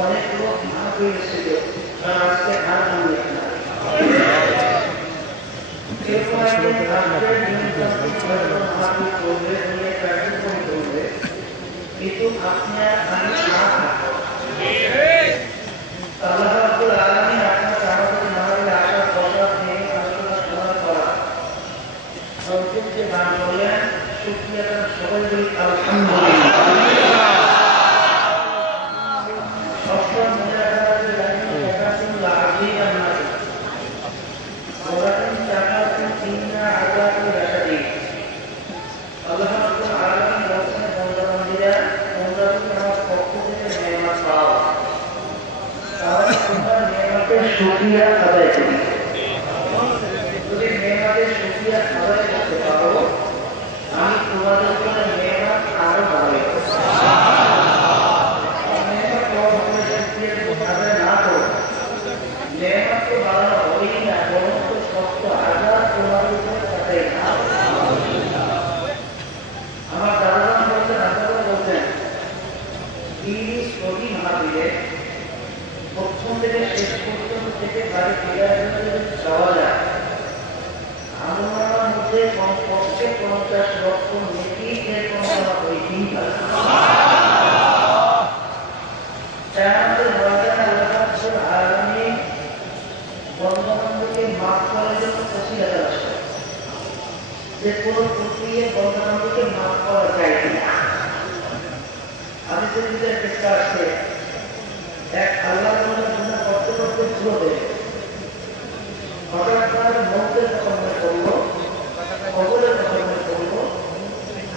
অনেক লোক না হয়েছিল, কারণ আজকে হার শুকরিয়া আদায় করি। যদি নেয়ামতের শুকরিয়া আদায় করতে পারো, আমি তোমাদের জন্য নেয়ামত আরো বাড়াই দেব। নেয়ামত আদায় না করো, নেয়ামত তো বাড়ানো হবেই না, বরং তো শক্ত আঘাত তোমাদের উপরে কাটাই না। আমার দাদাজান বলতেন, আদালত বলতেন, 30 মাহফিলে প্রথম থেকে শেষ পর্যন্ত থেকে বাড়ি ফিরে যাওয়া যায়, আমার মধ্যে কমপক্ষে 50 লক্ষ নেকি এর কোনো হইতেই পারে। আমাদের ময়দান আল্লাহ আগামী বন্ধবান্ধবকে মাফ করার জন্য 25,000 আসে, যে কোনো প্রক্রিয়া বন্ধবান্ধবকে মাফ করা যায় কিনা। আমি যদি চেষ্টা আসছে এক আল্লাহ জন্য করতে করতে ভুলো দেবে, হঠাৎ করে মৌতের কথা মনে করলো, কবরের কথা মনে করলো,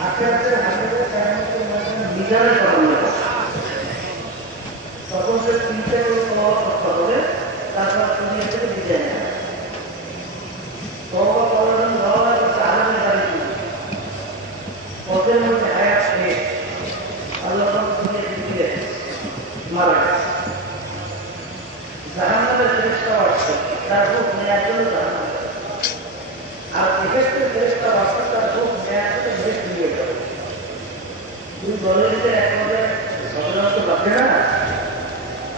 আখেরাতের হাসরের কায়ামতের মাধ্যমে মিজানের কথা মনে করলো, তখন সে চিন্তা করে তওবা করতে হবে, তারপর দুনিয়া থেকে বিদায় নেয়। তওবা করার জন্য যাওয়া হচ্ছে আলমের বাড়ি, পথের মধ্যে হায়াত শেষ, আল্লাহ দুনিয়া দিলে মারা গেছে। জাহান্নামের ফেরেশতাও আসছে, তার রূপ নেয়ার জন্য জাহান্নামে যাবে, আর বেহেশতের ফেরেশতাও আসছে, তার রূপ নেয়ার জন্য বেহেশত নিয়ে যাবে। দুই দলের ভিতরে এক মধ্যে ঘটনা তো বাঁধে না।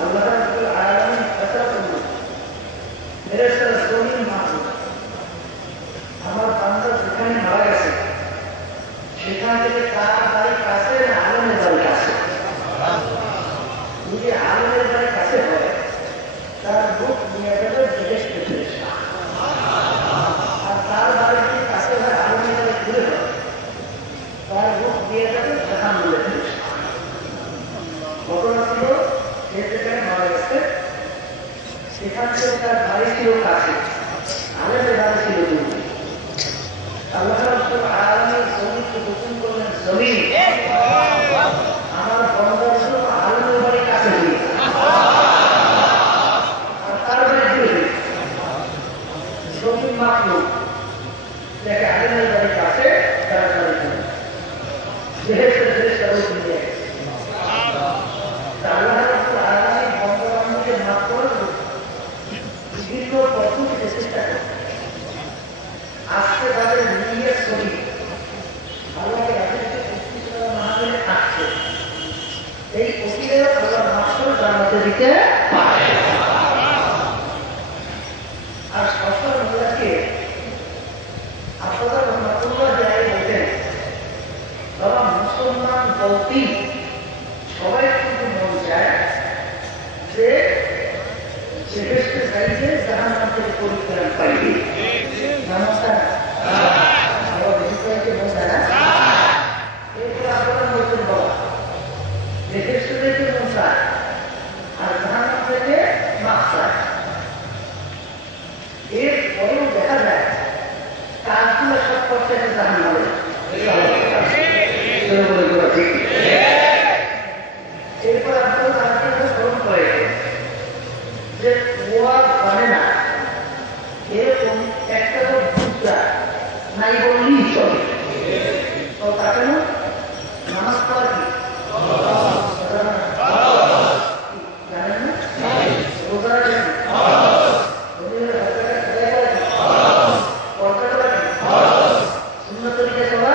আল্লাহ রাব্বুল আলামিন ফয়সালা করলেন, ফেরেশতারা জমিন মাহফুজ, আমার বান্দা যেখানে মারা গেছে সেখান থেকে তার বাড়ি কাছে না আলমের বাড়ি কাছে। যদি আলমের বাড়ি কাছে হয়, তার রূপ নিয়ে যাবে বেহেশতের ফেরেশতা, আর তার বাড়ি যদি কাছে হয় আলমের বাড়ি ঘুরে হয়, তার রূপ নিয়ে যাবে জাহান্নামের ফেরেশতা। ঘটনা ছিল, যে যেখানে মারা গেছে সেখান থেকে তার বাড়ি ছিল কাছে, আলমের বাড়ি ছিল দূরে। আল্লাহ রাব্বুল আলামিন জমিনকে হুকুম করলেন, জমিন আমার বান্দার জন্য আলমের বাড়ি কাছে দিয়ে, আর তার বাড়ি দূরে। জমিন মাখলুক দেখে আলমের বাড়ি কাছে, তার বাড়ি দূরে, বেহেশতের ফেরেশতারা নিয়ে গেছে। আল্লাহ রাব্বুল আলামিন বন্ধু-বান্ধবকে মাফ করার বিভিন্ন পদ্ধতিতে চেষ্টা করে। আজকে তাদের নিজের ছবি আল্লাহকে মাহফিলে আসছে, এই অতীতের আল্লাহ মাফ করে জান্নাতে দিতে পারে। আর সফল মহিলাকে আপনারা রহমাতুল্লাহ জায়গায় বলতেন, বাবা মুসলমান বলতেই সবাই কিন্তু মন চায় যে বেহেশতে যাইতে জাহান্নাম থেকে পরিত্রাণ পাইবে। নমস্কার, সবাই বেহেশতে মন চায় না? এরপরে আপনারা বলছেন, বাবা বেহেশতে যাইতে মন চায় আর জাহান্নাম থেকে মাফ চায়। এরপরেও দেখা যায় কাজগুলো সব করতে জাহান্নামে। এরপর আপনারা তাদেরকে স্মরণ করে যে ওয়াজ মানে না, এরকম একটা তো মুদ্রা নাই বললেই চলে। তো তাকে না নামাজ পড়া কি জানেন না? রোজা রাখেন, সুন্নাত তরিকায় চলা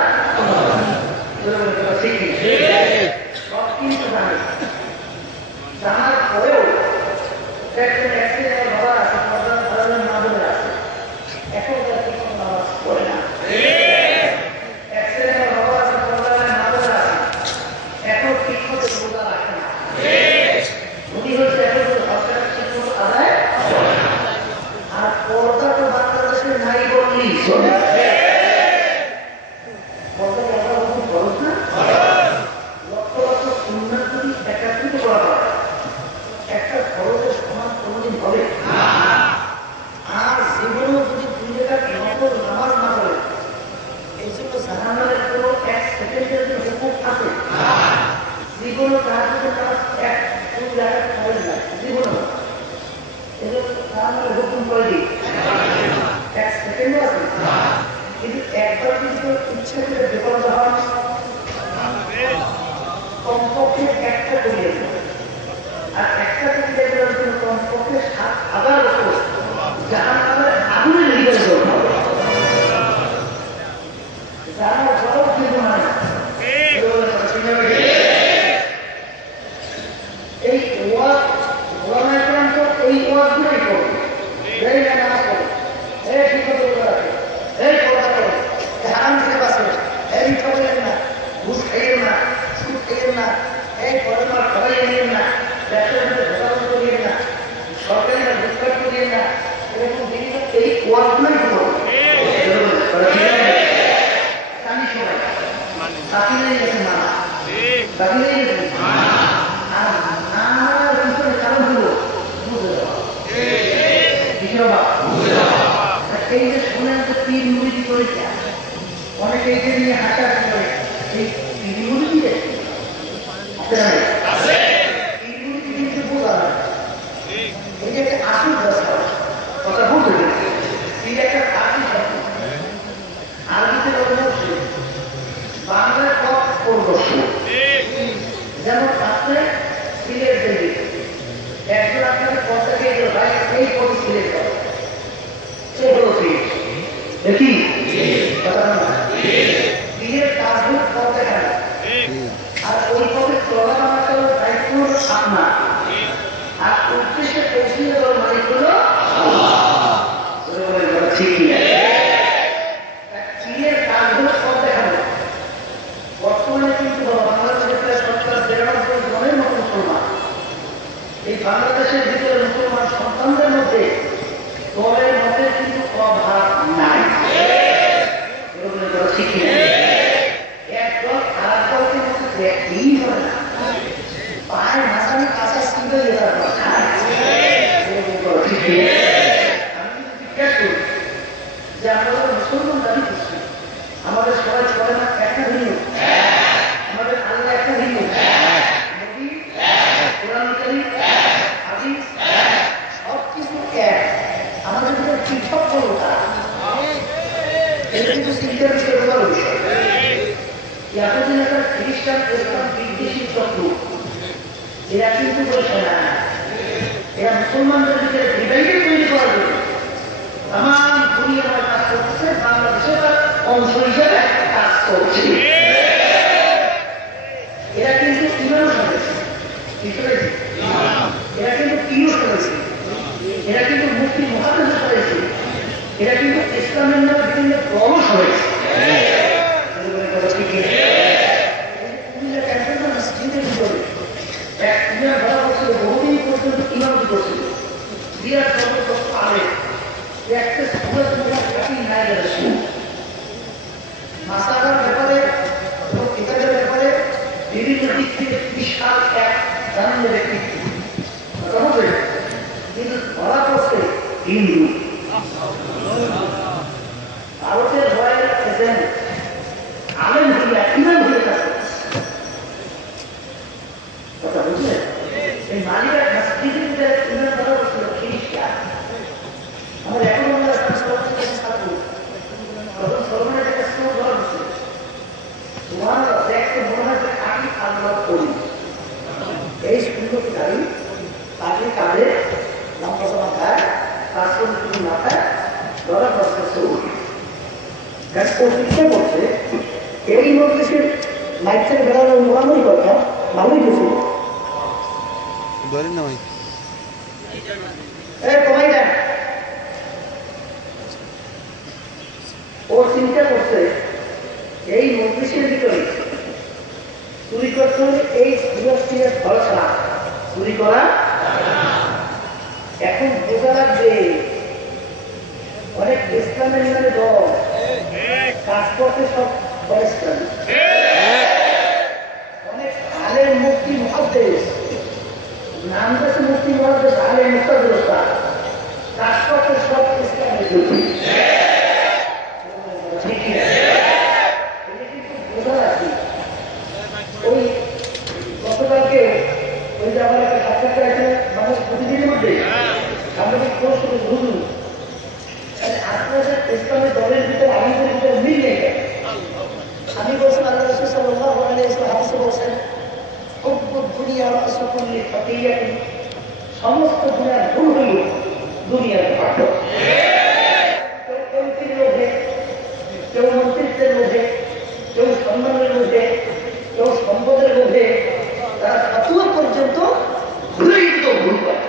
শিখি। আমার হুকুম করে দিই এক সেকেন্ড আছে কিন্তু একবার কিন্তু ইচ্ছা করে বিপদ হওয়ার কমপক্ষে একটা করিয়ে আর একটা করিয়ে দেওয়ার জন্য কমপক্ষে 7,000 বছর জাহান নামের আগুনে লেগে যেতে হবে জানার পরেও কিন্তু মানে এই ওয়াজ ওলামায়ে কেরাম তো এই ওয়াজগুলোই করবে এই নামাজ পড়ে এই শিক্ষা রাখে এই পড়া করে হারাম থেকে বাঁচবে এই খাবেন না ঘুষ খাইয়েন না সুদ খাইয়েন না এই পড়াশোনা করাইয়েন না ব্যবসার মধ্যে ভোটাভুটি করিয়েন না সরকারি না ভোটকাট করিয়েন না এরকম জিনিস এই ওয়াজগুলোই করবে আমি সবাই বাকি নেই গেছে মানা বাকি নেই গেছে আর আমার পিছনে কারণ হলো বুঝে দেওয়া এই যে শোনেন যে পীর মুরিদি করেছে অনেকে এই যে নিয়ে হাঁটাহাঁটি করে এই পীর মুরিদি পীর মুরিদি কিন্তু বোঝা না এই যে একটা আসল কথা বলতে পেরেছে পীর একটা আসল শব্দ আরবিতে বলছে বাংলার পথ পরিদর্শন যেমন আপনি সিলেট দেবে একজন আপনাকে পথটাকে ভাই এই পথ সিলেট করে সে হলো পীর দেখি পীরের কাজ হল পথ দেখানো আর ওই পথে চলা আমার দায়িত্ব হল আপনার আর উদ্দেশ্যে পৌঁছে দেওয়ার মালিক হল ঠিক পীরের কাজ হল পথ দেখানো বর্তমানে কিন্তু বাংলাদেশের প্রায় 93 জনের মতো মুসলমান এই বাংলাদেশের ভিতরে মুসলমান সন্তানদের মধ্যে দলের মধ্যে কিন্তু অভাব নাই ঠিক এক দল খারাপ দলকে মধ্যে দেখতেই হয় না পায়ের মাঝানি কাঁচা স্কিলে যেতে আমি জিজ্ঞাসা করি যে আমরা মুসলমান দাবি করছি আমাদের সবাই চলে না একটা ভিন্ন আমাদের আল্লাহ একটা ভিন্ন নবী কোরআন কারীম হাদিস সব কিছু এক আমাদের ভিতরে পৃথক হলো তারা এটা কিন্তু চিন্তার বিষয় বলার বিষয় এতদিন একটা খ্রিস্টান ইসলাম বিদ্বেষী চক্র এরা কিন্তু বলছে না এরা মুসলমানদের ভিতরে ডিভাইডেড তৈরি করার জন্য তাম দুনিয়া কাজ করতেছে বাংলাদেশে তার অংশ হিসেবে কাজ করছে এরা কিন্তু ইমানও শুনেছে এরা কিন্তু কিও শুনেছে এরা কিন্তু মুফতি মুহাদ্দিস শুনেছে এরা কিন্তু ইসলামের নামে বিভিন্ন দলও শুনেছে বহুদিন পর্যন্ত ইমামতি করছিল বিরাট জবরদস্ত আলেম একটা সুরত মোবাইল নাই যাচ্ছে মাসালার ব্যাপারে এবং কিতাবের ব্যাপারে বিভিন্ন দিক থেকে বিশাল এক জানলে ব্যক্তিত্ব কিন্তু ধরা পড়ছে হিন্দু ভারতের রয়্যাল এজেন্ট আলেম হইয়া ইমাম হয়ে থাকে কথা বুঝলেন এই মালিকের মসজিদের ভিতরে ইমাম ধরা পড়ছিল খ্রিস্টান আমার এখন আমরা ছাত্র তখন সলমানের একটা স্কুল ধরা পড়ছিল তোমার দেখতে মনে হয় যে আমি আল্লাহ করি এই স্কুলকে দাঁড়ি তাকে কাঁধে লম্বা মাথায় রাষ্ট্রপতি মাথায় ধরা পড়ছে শিক্ষা করছে এই মধ্যে মাইক থেকে বেড়ানোর মোড়ানোই কথা ভালোই গেছে কমাই দেন ও চিন্তা করছে এই মজলিসের ভিতরে চুরি করতে হলে এই গৃহস্থের ভরসা চুরি করা এখন বোঝা লাগবে অনেক ইসলামের নামে দল কাজ করতে সব ইসলামী অনেক আলেম মুফতি মুহাদ্দিস নাম কাছে মুফতি মুহাদ্দিস আলেম মুস্তাদুল্লাহ কাজ করতে সব ইসলামের বিরোধী বোঝা লাগবে ওই গতকালকে ওই যে আমার একটা সাক্ষাৎকার আছে মানুষ প্রতিদিনের মধ্যে আমরা বলছিল হুজুর আপনাদের ইসলামের দলের ভিতরে আমাদের ভিতরে মিল নেই। আমি বলছিলাম আল্লাহ রাসূল সাল্লাল্লাহু আলাইহি ওয়াসাল্লাম হাদিসে বলছেন হুব্বুদ দুনিয়া রাসূল কুল্লি ফাকিয়াতিন, সমস্ত দুনিয়ার ভুল হইল দুনিয়ার পাঠ। কেউ এমপির লোভে, কেউ মন্ত্রিত্বের লোভে, কেউ সম্মানের লোভে, কেউ সম্পদের লোভে তারা ফাতুয়া পর্যন্ত ভুলেই তো ভুল করে।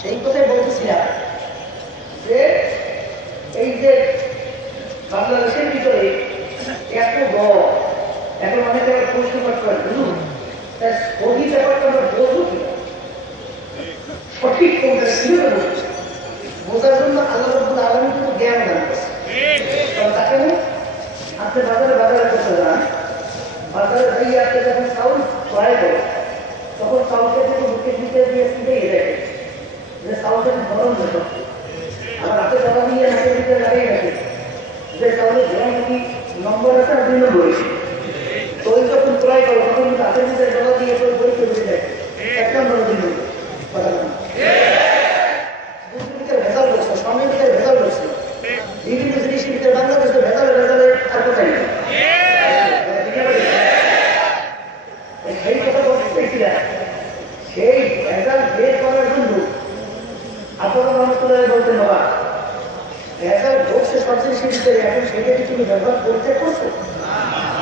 সেই কথাই বলতেছিলাম যে এই যে বাংলাদেশের ভিতরে এত দল, এখন অনেকে প্রশ্ন করতে পারে তার সহি ব্যাপারটা আমরা বলবো কিনা, সঠিক কোনটা কিভাবে বলছে বোঝার জন্য আল্লাহ রাব্বুল আলামিন কিন্তু জ্ঞান দান করছে। কারণ তাকে আপনি বাজারে করতে যান, বাজারে যাই আপনি যখন চাউল ক্রয় করে তখন চাউলটা থেকে মুখের ভিতরে দিয়ে ফুটে দেখে যে চাউলটা গরম হয়ে যাচ্ছে। আবার আপনি টাকা দিয়ে হাতের ভিতরে লাগিয়ে রাখে যে চাউলের গ্রামী নম্বর আছে আর 2 নম্বর হয়েছে। তো ওই যখন ক্রয় করো তখন কিন্তু হাতের ভিতরে টাকা দিয়ে পরীক্ষা করে দেখে 1 নম্বর 2 নম্বর কথা না ভেজাল করছে, স্বামীর ভিতরে ভেজাল করছে, বিভিন্ন জিনিসের ভিতরে বাংলাদেশে ভেজালে আর কোথায় নেই। সেই কথা বলতে চাইছিলাম, সেই ভেজাল বের করার জন্য আপনারা রহমতুল্লাহ বলতেন বাবা ভেজাল ঢুকছে সব জিনিসের ভিতরে, এখন সেটা কি তুমি ব্যবহার করতে করছো?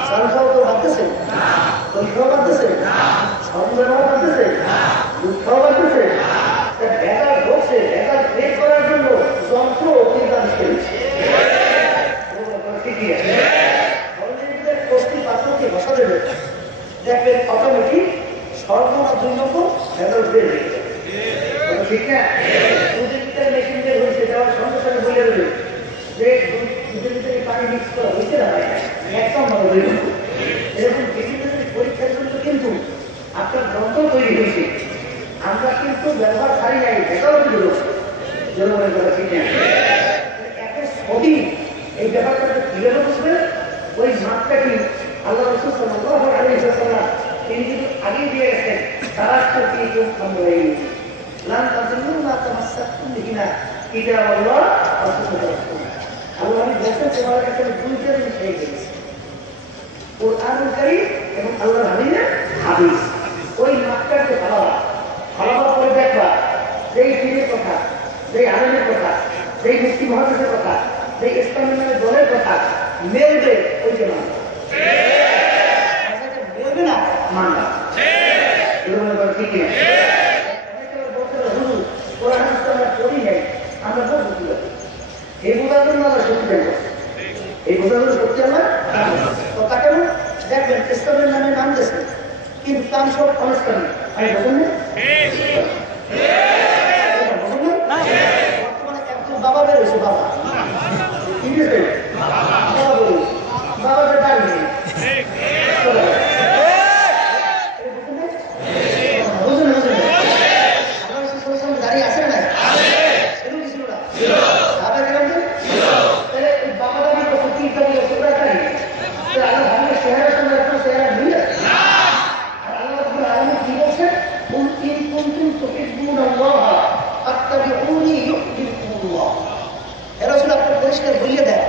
চাল খাওয়া তো বাড়তেছে, দই খাওয়া বাড়তেছে, সবজি ব্যবহার বাড়তেছে, দুধ খাওয়া বাড়তেছে। ভেজাল ঢুকছে, ভেজাল বের করার জন্য যন্ত্র নির্মাণ করেছে। কষ্টি পাত্রকে বসা দেবে, দেখবেন অটোমেটিক সর্বনা 2 নম্বর ভেজাল বের হয়ে যাবে। ঠিক না? দুধের ভিতরে মেশিন বের হয়েছে, যাওয়ার সঙ্গে সঙ্গে বলে দেবে যে দুধের ভিতরে পানি মিক্স করা হয়েছে না 1 নম্বর 2 নম্বর। এরকম বিভিন্ন পরীক্ষার জন্য কিন্তু আপনার যন্ত্র তৈরি হয়েছে, আমরা কিন্তু ব্যবহার ছাড়ি নাই, ভেজাল জনগণের কথা। ঠিক না? এত সবই এই ব্যাপারটা কিভাবে বুঝবেন? ওই মাপটা কি আল্লাহ রাসূল সাল্লাল্লাহু আলাইহি ওয়াসাল্লাম তিনি কিন্তু আগেই দিয়ে গেছেন, তারা কি আমরাই লান তাযুল্লু মা তামাসসাকতুম বিহি কিতাবাল্লাহ ওয়া সুন্নাতুর রাসূল। আল্লাহ বলেছেন তোমাদের কাছে 2টা জিনিস হয়ে গেছে, কোরআনুল কারীম এবং আল্লাহর হাবিবের হাদিস। ওই মাপটাকে ভালোভাবে করে দেখবা, যেই পীরের কথা, যেই আলেমের কথা, যেই মুফতি মহাদেশের কথা, যেই ইসলামী নামের দলের কথা মেলবে ওইটা মানবা, মেলবে না মানবা। ঠিক না? কোরআন আমরা পড়ি নাই, আমরা বলবো কি এই বোঝার জন্য আমরা সত্যি জানবো, এই বোঝার জন্য সত্যি আমরা কথা কেন দেখবেন ইসলামের নামে নাম দিয়েছে কিন্তু তার সব অনুষ্ঠান আমি বলুন না বর্তমানে একজন বাবা বেরোছে, বাবা ইংরেজি বাবা বলুন, বাবাদের দাঁড়িয়ে নেই দাঁড়িয়ে আছে না ছিল কি ছিল না বাবা গেলাম তাহলে বাবা দাবি করছে কি দাবি করছে ওরা দাঁড়িয়ে আল্লাহ ভাবলে চেহারার সঙ্গে একটা চেহারা মিলে আর আল্লাহ রাব্বুল আলামিন কি বলছেন কুল ইন কুনতুম তুহিব্বুনাল্লাহ ফাত্তাবিউনি ইউহিব্বুকুমুল্লাহ। এ রাসূল আপনি পরিষ্কার বলিয়ে দেন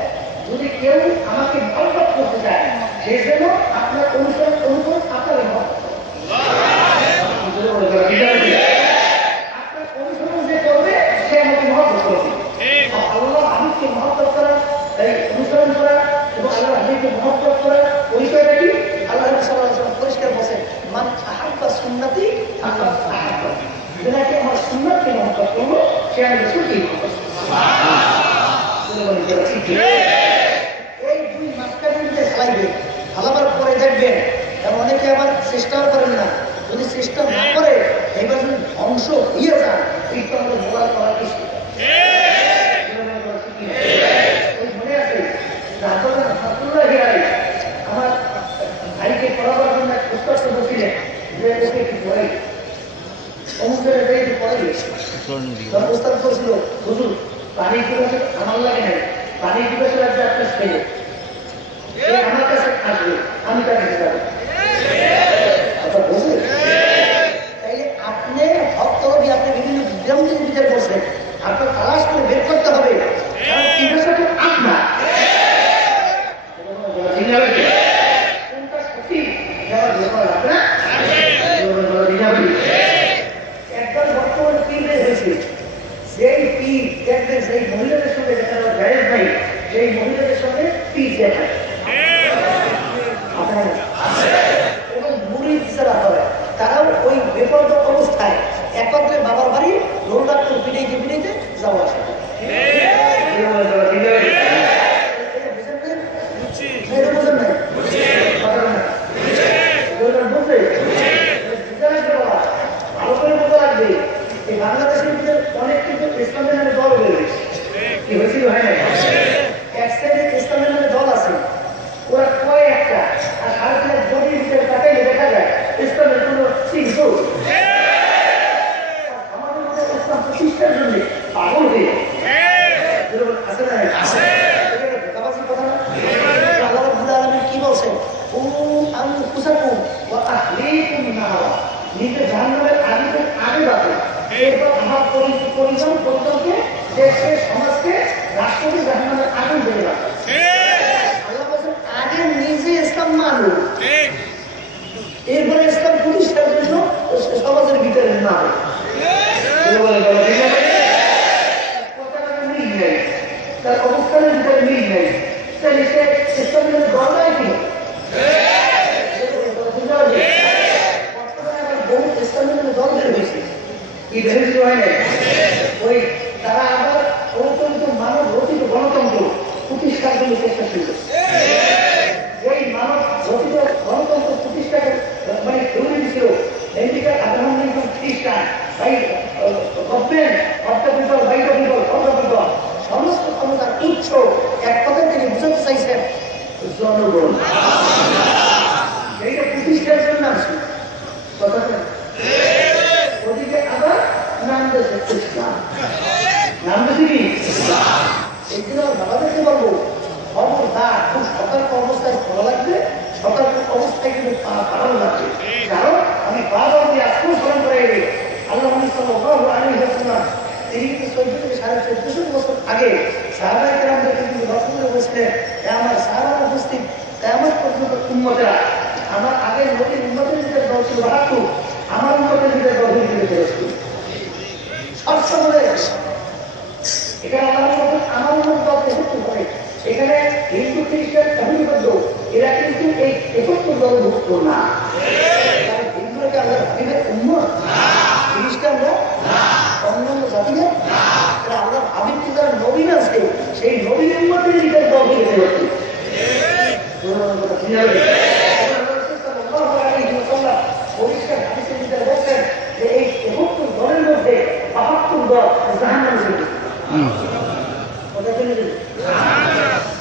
যদি কেউ আমাকে মহব্বত করতে চায় সেই জন্য আপনার অনুসরণ আপনার মহব্বত আপনার অনুসরণ যে করবে সে আমাকে মহব্বত করবে। আল্লাহ হাবিবকে মহব্বত করা, এই অনুসরণ করা এবং আল্লাহ হাবিবকে মহব্বত করা পরিচয়টা কি? আল্লাহ নবী সাল্লাল্লাহু আলাইহি ওয়াসাল্লাম পরিষ্কার বলেছেন মান আহাব্বা সুন্নতি ফাকাদ আহাব্বানি, যাকে আমার সুন্নাতকে মহব্বত করব সে আমি রাসূলকে মহব্বত করব। এই 2 মাসকানের মধ্যে চালাইবে, ভালোবার পরে দেখবেন। এবং অনেকে আবার চেষ্টাও করেন না, যদি চেষ্টা না করে এবার যদি ধ্বংস হয়ে যান এই তো আমাদের বলার করার কিছু মনে আছে আমার ভাইকে পড়াবার জন্য পুস্তক বলছিলেন যে ওকে একটু পড়াই অনুষ্ঠানে একটু পড়াই প্রস্তাব করেছিল হুজুর পানির দিবসে আমার লাগে নাই, পানির দিবসে লাগবে আপনার ছেলে আমার কাছে আসবে, আমি তার কাছে যাবো। তাইলে আপনি হক মতলবই আপনি বিভিন্ন গ্রাম থেকে বিচার করছেন, আপনার তালাশ করে বের করতে হবে, কারণ তিনটার সাথে আপনার কোনটা সঠিক একবার বর্তমানে পীর হয়েছে, সেই পীর দেখবেন সেই মহিলাদের সঙ্গে দেখা জায়েজ নাই, সেই মহিলাদের সঙ্গে পীর দেখায় এবং মুরিদ যারা হয় তারাও ওই বেপরোয়া অবস্থায় একত্রে বাবার বাড়ি রোল ডাক্তার পিটাইতে পিটাইতে যাওয়া আসে। ভালো করে মতো লাগবে এই বাংলাদেশের ভিতরে অনেক কিন্তু ইসলামের নামে দল রয়েছে, কি হয়েছিল হয় না, এক সাইডে ইসলামের নামে দল আছে, ওরা কয় একটা আর সারা জমির ভিতরে তাকাইলে দেখা যায় ইসলামের কোনো চিহ্ন আমাদের মধ্যে ইসলাম প্রতিষ্ঠার জন্য পাগল হয়ে আছে না, আল্লাহ রাব্বুল আলামিন কি বলছেন, নিজের জাহান্নামের আগে বাঁচে, এরপর আমার পরিজন পরিজনকে দেশকে সমাজকে রাষ্ট্রকে জাহান্নামের আগুন ধরে রাখে। আল্লাহ বলছেন আগে নিজে ইসলাম মানুষ, এরপরে ইসলাম প্রতিষ্ঠার জন্য সমাজের ভিতরে না মিল নেই, তার অবস্থানের ভিতরে মিল নেই, তাহলে সে ইসলামের দল নয় কি দল বের হয়েছে, কি বের হয় না ওই তারা আবার গণতন্ত্র মানব রচিত গণতন্ত্র প্রতিষ্ঠার জন্য চেষ্টা শুরু করছে। ওই মানব রচিত গণতন্ত্র প্রতিষ্ঠাকে মানে তৈরি ছিল আমেরিকার আব্রাহাম লিঙ্কন খ্রিস্টান by government of the people by the people for the people, সমস্ত ক্ষমতার উৎস এক কথা তিনি বুঝাতে চাইছেন জনগণ, এইটা প্রতিষ্ঠার জন্য আসছে কথাটা। ওদিকে আবার নাম দেশে ইসলাম, নাম দেশে কি এই জন্য বাবাদেরকে বলবো খবরদার খুব সতর্ক অবস্থায় ভালো লাগবে, সতর্ক অবস্থায় কিন্তু ভালো লাগবে, কারণ আমি বারবার দিয়ে আত্মস্মরণ করে এলে আল্লাহ সাল্লাল্লাহু আলাইহি ওয়াসাল্লাম তিনি কিন্তু 14 থেকে 1450 বছর আগে সাহাবায়ে কেরামদেরকে কিন্তু রসুল বলেছিলেন, আমার সাহাবা উপস্থিত কিয়ামত পর্যন্ত উম্মতেরা আমার আগের নবীর উম্মতের ভিতরে দল ছিল 72, আমার উম্মতের ভিতরে দল হিসেবে করেছিল সবসময়। এখানে আমার উম্মত দল 73 হবে, এখানে হিন্দু খ্রিস্টান এহুদিবদ্ধ এরা কিন্তু এই 71 দলভুক্ত না। হিন্দুরা আল্লাহ হাবিবের উম্মত, খ্রিস্টানরা অন্যান্য জাতিরা আল্লাহ হাবিবকে যারা নবী আছে সেই নবীর উম্মতের ভিতরে দল হিসেবে করছে। পরিষ্কার হাদিসের ভিতরে বলছেন যে এই 71 দলের মধ্যে 72 দল জাহান্নামে চলে যাবে। কথা চলে যাবে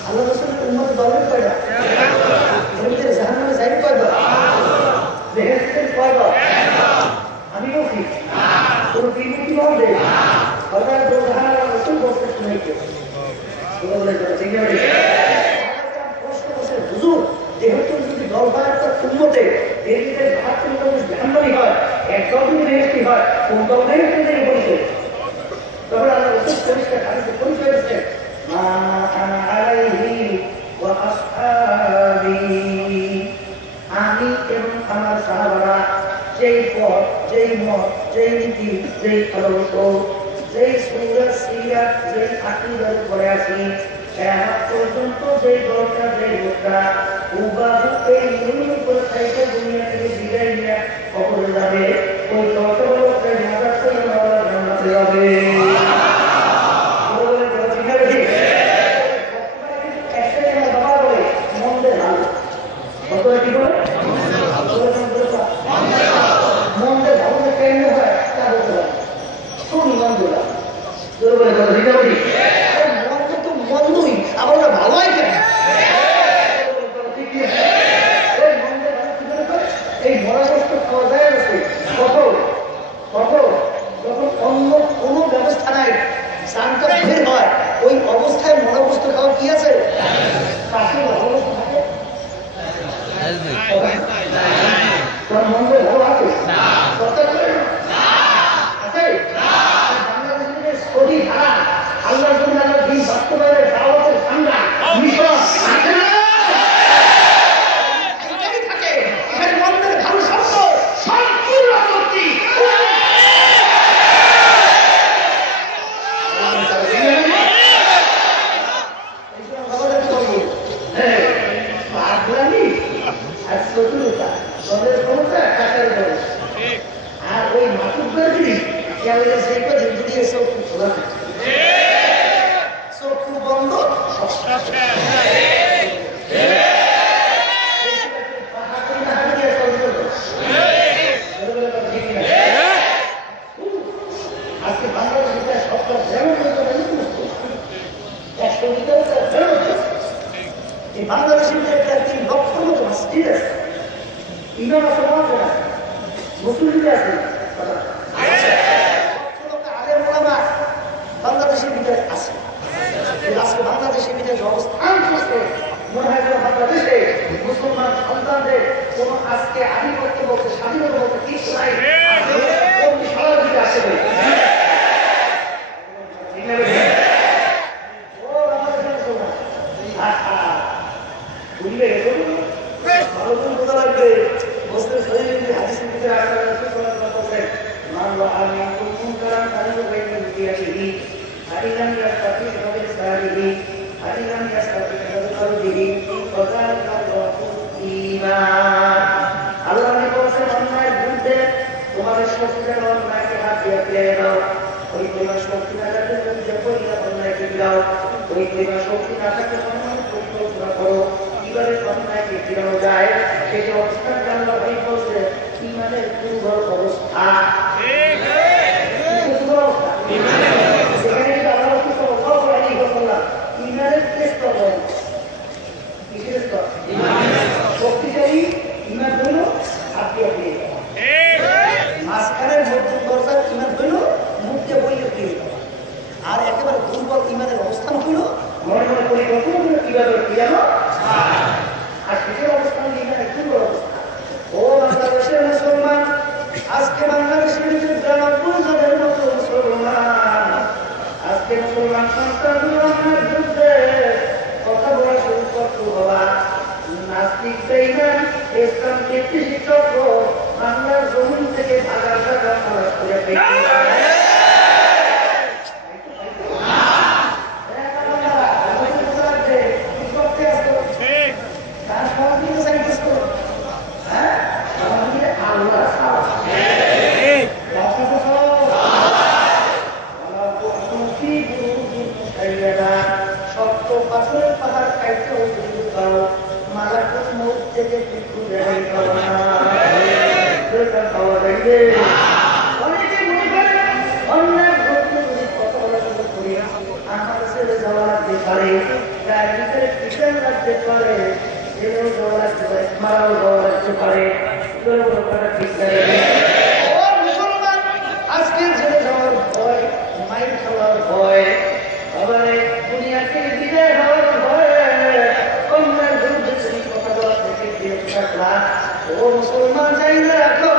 আল্লাহ রাসূলের উম্মতের দলের কয়টা, এর ভিতরে জাহান্নামে যাইবে কয়টা, বেহেশতের কয়টা, আমি বলছি কোন বিমুক্তি হবে হঠাৎ জাহান্নামে রাসূল বলতে শুনাইতে বলে ঠিক আছে। প্রশ্ন বসে হুজুর যেহেতু যদি দল হয় তার উন্মতে এর ভিতরে 72 দল জাহান্নামী হয়, এক দল যদি বেহেশতি হয় কোন দল বেহেশতে থেকে বলছে, তখন আল্লাহ রাসূল পরিষ্কার হাদিসে পরিচয় দিচ্ছেন মা আনা আলাইহি ওয়া আসহাবি, আমি এবং আমার সাহাবারা যেই পথ যেই মত যেই নীতি যেই আদর্শ যেই সুন্নাত সিরাত যেই আকীদার উপরে আছি কিয়ামত পর্যন্ত যেই দলটা যেই লোকটা উবাহু এই নিয়মের উপর থেকে দুনিয়া থেকে বিদায় নিয়ে কবরে যাবে, ওই দলটা হলো নাজাত পেয়ে আল্লাহর জান্নাতে যাবে। ওই অবস্থায় মনোবস্তু খাওয়া কি আছে, মন্দ ভালো আছে দেখবে দুনিয়া চক্ষু খোলা চক্ষু বন্ধ আজকে বাংলাদেশে সবটা এই বাংলাদেশের একটা 3 লক্ষের মতো মসজিদ আছে ইমাম আছে মুসলিম আছে বাংলাদেশের ভিতরে আছে আজকে বাংলাদেশের ভিতরে যে অবস্থান করছে মনে হয় যেন বাংলাদেশে মুসলমান সন্তানদের কোন আজকে আধিপত্য বলতে স্বাধীনতা বলতে কিছু নাই সারা দিকে আসে তোমাদের শক্তিটা অন্যায়কে হাত দিয়ে ফেলে দাও ওই তোমার শক্তি না থাকলে অন্যায়কে দাও ওই তোমার শক্তি না থাকলে পরিকল্পনা করো কিভাবে অন্যায়কে ফিরানো যায় সেই যে অবস্থান আল্লাহ ভাই বলছে ইমানের দুর্বল অবস্থা সেখানে কিন্তু আল্লাহ ইমানের চেষ্টা করেন শক্তিশালী ইমান হইল আপনি আপনি মাঝখানের মধ্যে দরজার ইমান হইল মুখে বইলে ফিরে আর একেবারে দুর্বল ইমানের অবস্থান হইল মনে মনে পরিকল্পনা হইল কিভাবে ফিরানো আর সেটার অবস্থান ইমানের দুর্বল অবস্থা ও বাংলাদেশের মুসলমান আজকে বাংলাদেশের ভিতরে 92,000-এর মতো মুসলমান আজকে মুসলমান সন্তানগুলো আমার বিরুদ্ধে কথা বলা শুরু করতে হওয়া নাস্তিক বেঈমান ইসলাম ভিত্তিক শিক্ষক বাংলার জমিন থেকে ভাগা ভাগা খরচ করে আজকে জেলে যাওয়ার ভয় মাইর খাওয়ার ভয় আবার দুনিয়াকে বিদায় হওয়ার ভয় অন্যার বিরুদ্ধে তুমি কথা বলা থেকে বিরত থাকলা ও মুসলমান যাই না রাখো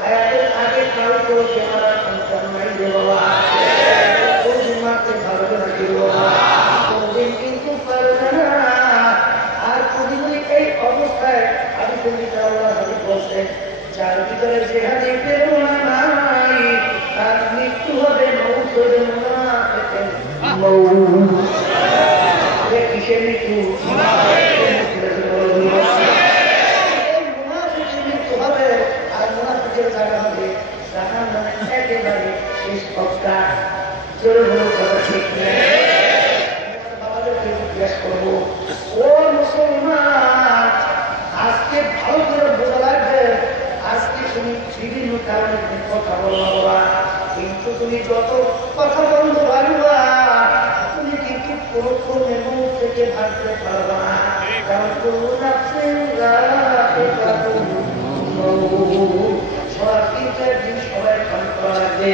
হায়াতের আগে কারো করে মারা সন্তান নাই রে বাবা কোনদিন মারতে পারবে না কি বাবা কোনদিন কিন্তু পারবে না আর কোনদিন এই অবস্থায় আমি তুমি আল্লাহ হাদিস বলছে যার ভিতরে জেহাদি প্রেরণা নাই তার মৃত্যু হবে মৌত হবে মুনাফিকের মৌত কিসের মৃত্যু মুনাফিকের মৃত্যু হবে আর মুনাফিকের জায়গা হবে জাহান্নামের একেবারে শেষ পথটা জোরে বলে কথা ঠিক নেই বাবাদেরকে জিজ্ঞাসা করবো ও মুসলমান আজকে ভালো করে বোঝা লাগবে আজকে তুমি বিভিন্ন কারণে কথা বলবা কিন্তু তুমি যত কথা বলতে পারবা তুমি কিন্তু কোন মুখ থেকে ভাবতে পারবা না কারণ সবাই কাম করা লাগবে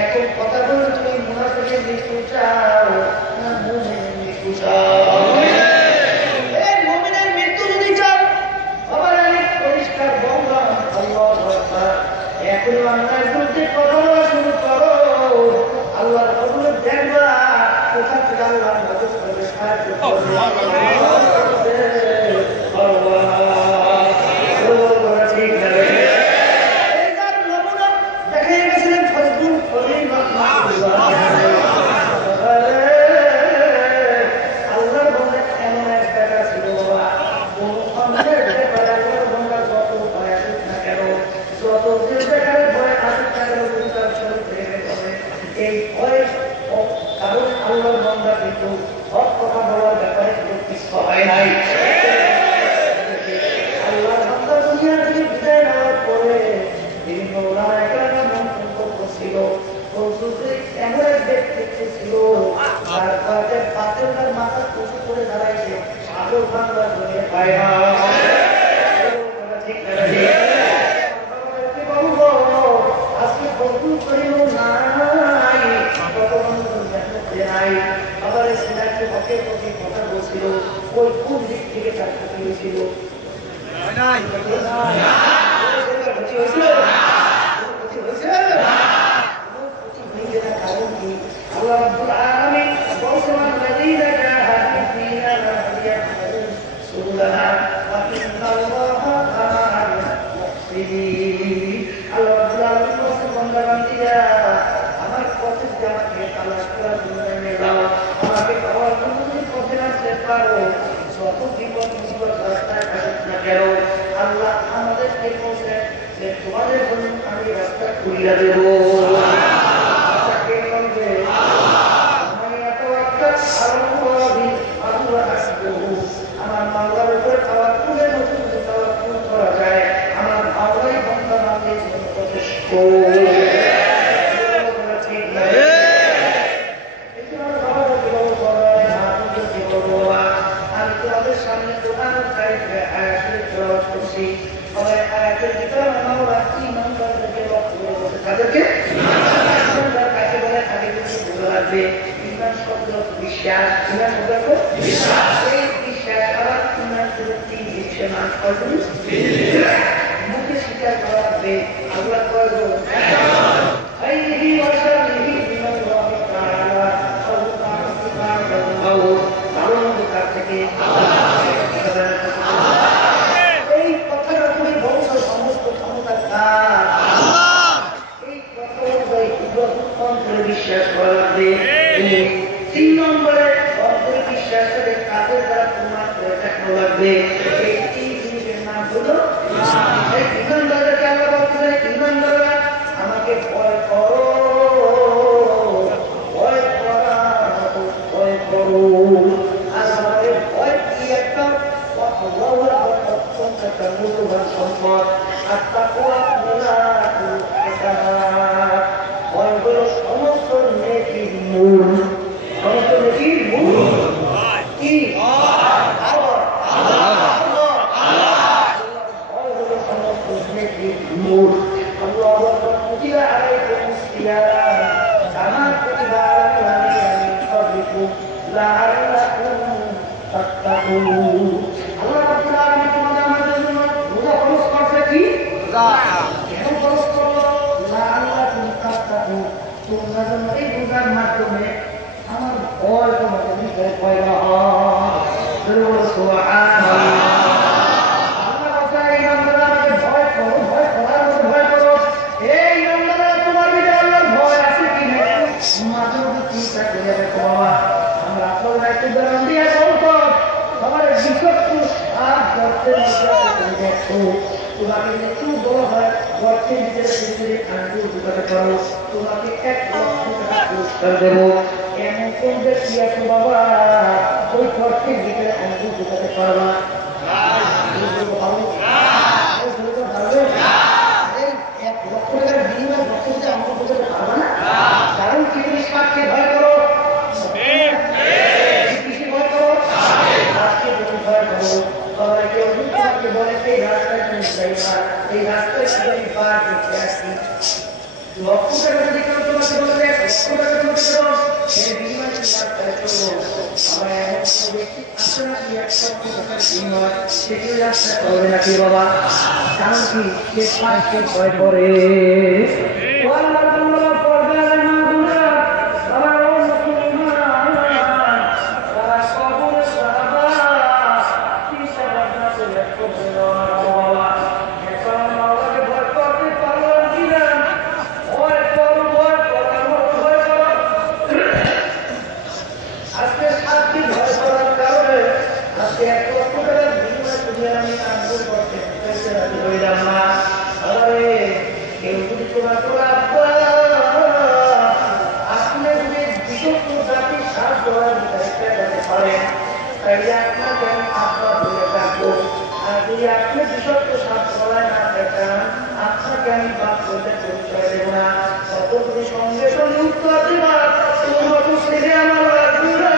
এখন কথা বলে তুমি মুনাফিকের মৃত্যু চাও না মুমিনের মৃত্যু চাও এখন আল্লাহর বিরুদ্ধে কথা বলা শুরু করো আল্লাহর বদলে দেখবা কোথা থেকে আল্লাহ মদদ করবে সাহায্য করবে ঠিক দেখা গেছিলেন ফজলুল এই ভয় কারণ আল্লাহর বান্দা কিন্তু হক কথা বলার ব্যাপারে কোনো পিছপা হয় নাই। আল্লাহর বান্দা দুনিয়া থেকে বিদায় নেওয়ার পরে বিভিন্ন ওলামায়ে কেরাম মন্তব্য করছিল, এমন এক ব্যক্তিত্ব ছিল তার পাতের মাথা উঁচু করে দাঁড়াইছে, সাগর বাংলার জমিয়ে পায় না। আজকে বন্ধু করিল নাই, আবার সিনাকে হকের প্রতি কথা বলছিল, ওই কোন দিক থেকে তার ক্ষতি হয়েছিল? কারণ কি? আল্লাহ রাব্বুল আলামিন বলছেন আল্লাযীনা জাহাদু ফীনা লাহদিয়াহুম সুবুলানা ওয়া ইন্নাল্লাহা মা'আল মুহসিনিন। আল্লাহ রাব্বুল আলামিন বলছেন বান্দা বান্দীরা আমার পথে আমাকে তালাশ করার জন্য দাও, আমাকে পাওয়ার জন্য যদি পথে আসতে পারো, যত বিপদ মুসিবত রাস্তায় থাকুক না কেন আল্লাহ আমাদেরকে বলছেন যে তোমাদের জন্য আমি রাস্তা খুলিয়া দেব। আমার মাওলার উপরে তাওয়াক্কুলের মতো যদি তাওয়াক্কুল করা যায়, আমার মাওলাই বান্দা বান্দির জন্য যথেষ্ট। ঠিক না? আমি তোমাদের সামনে কোরআন আয়াতের তেলাওয়াত করছি, আয়াতের ভিতরে আমরা ঈমানদারদেরকে লক্ষ্য করে বলতে, তাদেরকে ঈমানদার কাকে বলে তাকে কিন্তু ভালো লাগবে। ঈমান শব্দ বিশ্বাস, ঈমান শব্দ বিশ্বাস, এই বিশ্বাস আবার ঈমান শুধু তিন জিনিসের নাম করবেন, মুখে স্বীকার করা হবে আল্লাহ করবো খাইরিহি ওয়া শাররিহি বিনাল্লাহি তাআলা ভালো মন্দ কার থেকে এই কথাটা তুমি বলছো সমস্ত ক্ষমতা কার? এই কথা অন্তরে বিশ্বাস করা লাগবে। তিন নম্বরে অন্তরে বিশ্বাস করে কাজের দ্বারা প্রমাণ করে দেখানো লাগবে। এই তিন জিনিসের নাম হলো এই ঈমানদারকে আল্লাহ বলছেন, ঈমানদাররা আমাকে ভয় করো, ভয় করা ভয় করো। আর আমাদের ভয় কি একটা অত্যন্ত একটা মূল্যবান সম্পদ। আর তাকওয়া ভয় হলো সমস্ত নেকির মূল, সমস্ত নেকির মূল কি? ভয় হলো সমস্ত নেকির মূল। আল্লাহ বলেন কুতিবা আলাইকুমুস সিয়াম কামা কুতিবা আলাল্লাযীনা মিন ক্বাবলিকুম লাআল্লাকুম তাত্তাকুন। আল্লাহ রাব্বুল আলামিন তোমাদের জন্য রোজা ফরজ করেছে। কি কেন ফরজ করলো? লাআল্লাকুম তাত্তাকুন, তোমরা যেন এই রোজার মাধ্যমে আমার ভয় তোমাদের ভিতরে পয়দা হয়। সুবহানাল্লাহ। আল্লাহ বলে ঈমানদাররা আমাকে ভয় করো, ভয় করার মতো ভয় করো। এই ঈমানদাররা তোমার ভিতরে আল্লাহর ভয় আছে কি না মাঝে মধ্যে চিন্তা করে দেখো বাবা। আমরা আপনারা একটু উদাহরণ দিয়ে বলতো আমার বিশ্বস্ত আর গর্তের মধ্যে দেখো, তোমাকে একটু বড় হয় গর্তের ভিতরে ভিতরে আঙ্গুল ঢুকাতে পারো, তোমাকে 1 লক্ষ টাকা পুরস্কার দেবো। এমন কোন ব্যক্তি আছে বাবা ওই গর্তের ভিতরে আঙ্গুল ঢুকাতে পারবা? এই 1 লক্ষ টাকার বিনিময়ে গর্তের ভিতরে আঙ্গুল ঢুকাতে পারবা না। কারণ কি তুমি সাপকে ভয় করো, কিসে ভয় করো? সাপকে তুমি ভয় করো। বাবা কেউ তোমাকে বলে এই রাস্তায় তুমি যাইবা, এই রাস্তায় তুমি পার করতে আসি, লক্ষ টাকা যদি কেউ তোমাকে বলে 1 লক্ষ টাকা তোমাকে দেবো, সেই বিনিময়ে তুমি রাস্তায় চলো। আবার এমন কোনো ব্যক্তি আছে না কি 1 লক্ষ টাকার বিনিময় সেটি রাস্তায় চলবে নাকি বাবা? কারণ কি সে সাপকে ভয় করে। তোমাকে তাই আপনাকে আমি আপনার বলে থাকবো। আর যদি আপনি বিশক্ত সাপ গলায় না দেখান, আপনাকে আমি বাপ বলতে পরিচয় দেব না। ততদিন সঙ্গে সঙ্গে উত্তর দেবা, তোর মতো ছেলে আমার লাগবে না,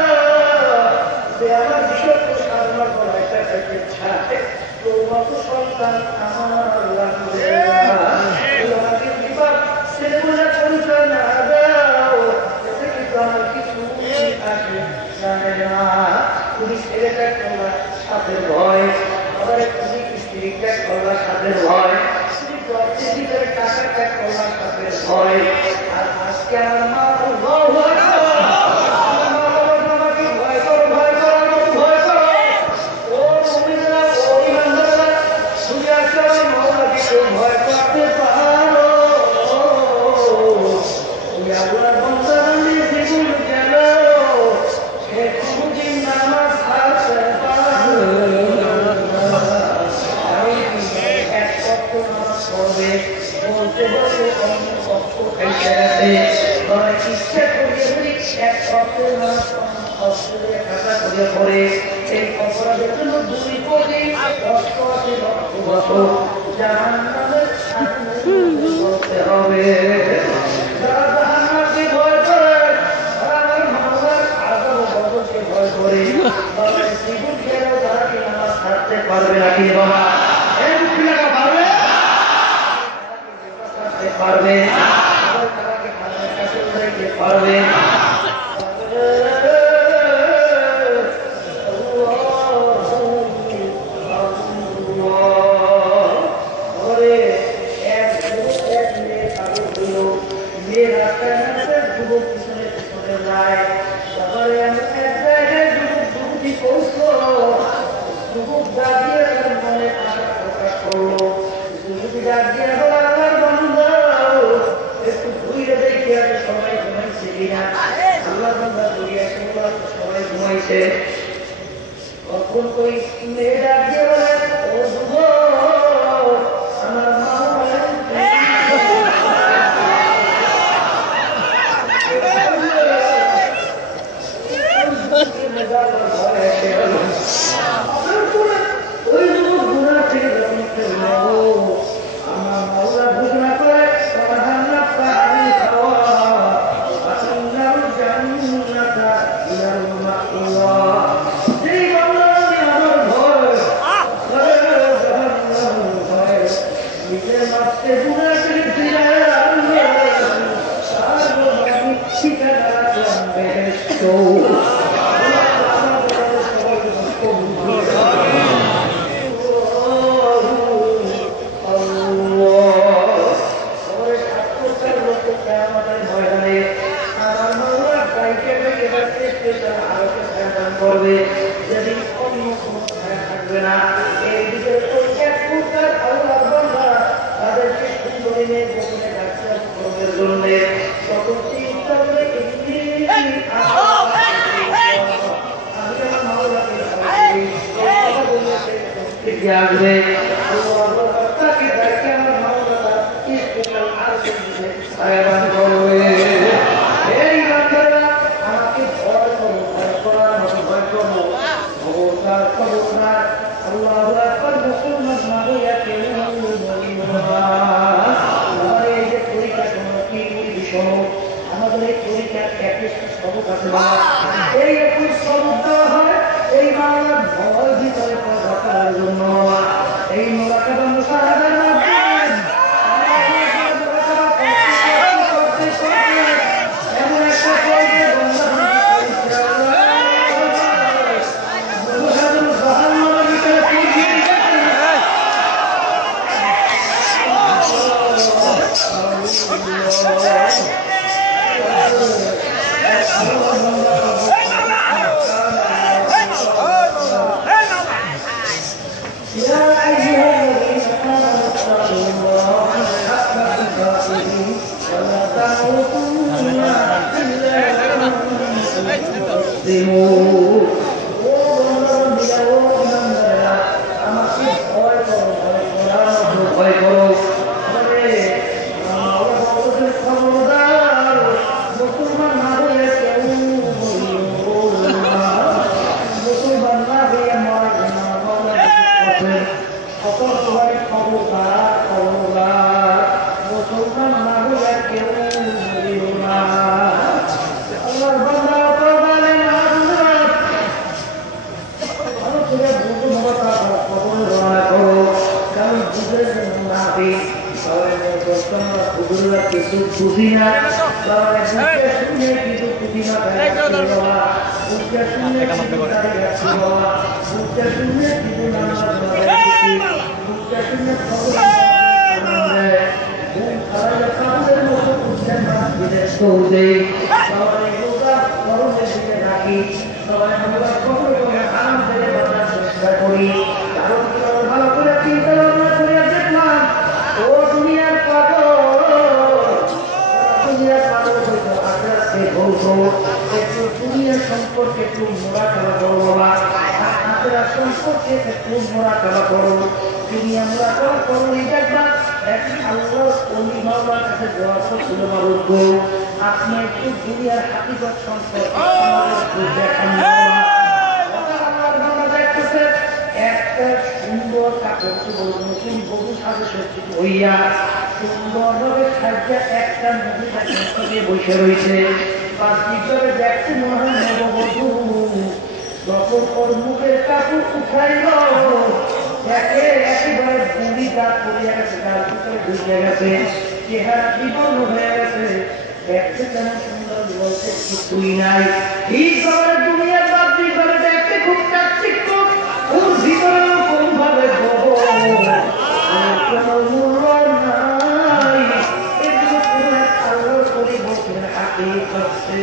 যে আমার বিশক্ত সাপ আমার গলায় দেখাতে চায়, তোর মতো সন্তান আমার লাগবে না। আমাকে বিবাহ ছেলে বলে পরিচয় না দাও, এতে কিন্তু আমার কিছু আসে জানে না। তুমি ছেলেটা করলা সাপের ভয়, আবার তুমি স্ত্রী ত্যাগ করলা সাপের ভয়, তুমি গর্তের ভিতরে টাকা ত্যাগ করলা সাপের ভয়। আর আজকে আমার মা আমাকে ভয় করো, ভয় করো, আমাকে ভয় করো। ও মমিনেরা, ও ইমানদারেরা, তুমি আজকে আমার মাওলাকে কেউ ভয় করতে পারো। তুমি আল্লাহর বান্দা বান্দি জীবন গেল, সে কোনদিন নামাজ ছাড়তে পারবে না। এক ওয়াক্ত নামাজ পড়বে, বলতে বলতে অন্য ওয়াক্ত খাইতে গেছে। তবে ইচ্ছা করিয়ে যদি এক ওয়াক্তের নামাজ অন্য ওয়াক্তে কাজা করে পড়ে, এই অপরাধের জন্য 2 কোটি রক্ত আছে, রক্ত বছর জাহান্নামের সামনে বলতে হবে। যারা জাহান্নামকে ভয় করে, তারা আমার মাওলার আযাব ও গজবকে ভয় করে, তবে জীবন গেলেও তারা কি নামাজ ছাড়তে পারবে নাকি বাবা? এই মুক্তিলাকা পারবে? ছাড়তে পারবে? তারা কি খালের কাছে যাইতে পারবে? তখন ওই মেয়ে ডাক দিয়ে বলে, ও যুবক, আমার মা বলেন ওই যুবক গুণা থেকে আমার মাওলা ঘোষণা করে, তোমার হান্নাত পানি খাওয়া আসন্নাল জান্নাতা ইলাল মাওয়া। যেই বান্দা আমার ভয় নিজের মাপতে গুণা থেকে ফিরে আনবে, সার্বভৌমিক ঠিকানা বেহেশত। করবে যদি অন্য কোনো থাকবে না, এর ভিতরে তাদেরকে সুন্দরী মেয়ে গোপনে ডাকছে করবের জন্য তখন চিন্তা করে আমি আমার মাওলাকে আসবে তাকে ডাকে আমার মাওলা স্পেশাল আর করবে। এই বান্দারা আমাকে ভয় করো, ভয় করার মতো ভয় করো, খবরদার খবরদার। আল্লাহু আকবার, মুসলমান না হইয়া কেউ আমার এই যে পরীক্ষা কি বিষয়, আমাদের এই পরীক্ষার প্যাকেজটা সবক আছে না, এই একটু সবক দেওয়া হয় এই বাংলার ভয় ভিতরে রাখার জন্য। এই মোলাকাবা মুশাহাদার মাধ্যমে এমন একটা মুসলমান পুদিনা শুনে কিন্তু পুদিনা শুনে কিন্তু রাখি সবাই আমরা কখনো আরাম থেকে বাঁচার চেষ্টা করি কারণ ভালো করে চিন্তা ভাবনা করে দেখলাম ও দুনিয়ার পাগল হয়তো আগ্রাসে বলবো একটু দুনিয়ার সম্পর্কে একটু মোড়া খেলা করো বাবা আগ্রাস সম্পর্কে একটু মোড়া খেলা করো দুনিয়া মোড়া খেলা করো এই দেখবা এক আল্লাহ অলি মাওলার কাছে দেওয়া ছিল মারুক আপনি একটু দুনিয়ার হাকিকত সম্পর্কে দেখান একটা সুন্দর কাপড় নতুন বহু সাজে সজ্জিত হইয়া সুন্দরভাবে সাজা একটা নদী বসে রয়েছে বাহ্যিকভাবে দেখতে মনে হয় নববধূ যখন ওর মুখের কাপড় উঠাইল একেবারে বুড়ি দাঁত পড়িয়া গেছে তার ভিতরে ঢুকে গেছে চেহারা বিবর্ণ হয়ে গেছে দেখতে কেমন সুন্দর বলতে কিছুই নাই ঠিকভাবে দুনিয়ার বাহ্যিকভাবে দেখতে খুব চাকচিক্য ওর ভিতরেও কোনভাবে মূল্য নাই এগুলো কোন এক আল্লাহর পরিবর্তনের হাতে করছে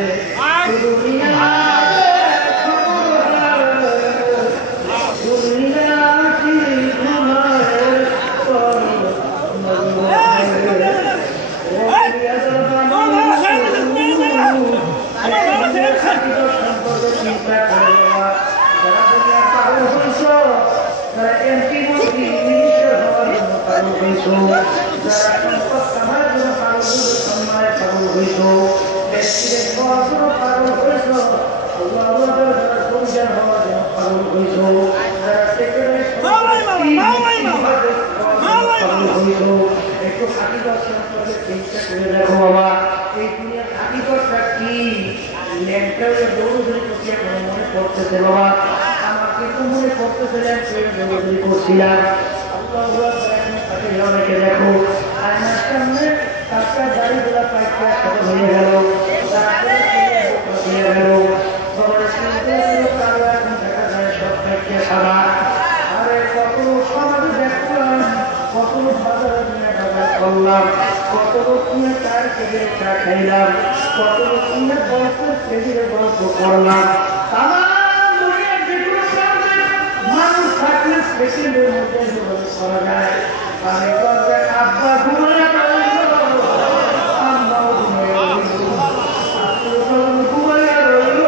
একটু হাকিকত সম্পর্কে চিন্তা করে দেখো বাবা এই দুনিয়ার হাকিকতটা কি দৌড়দৌড়ি করতে মনে পড়তেছে বাবা আমার কিন্তু মনে পড়তেছে দৌড়দৌড়ি করছিলাম অনেকে দেখো আয়নার সামনে তার দাড়িগুলা পাইতে একসাথে হয়ে গেল হয়ে গেল এখন দেখা যায় সব পাইতে সাদা আরে কখনো সমাজে দেখলাম কখনো বাজারে নিয়ে বাজার করলাম কত রকমের চার কেজি চা খাইলাম কত রকমের গল্পের কেজির গল্প করলাম মানুষ থাকলে সেকেন্ডের মধ্যে করা যায় আমি আব্বা ঘুমিয়ে আম্মাও ঘুমিয়ে ঘুমিয়ে রইল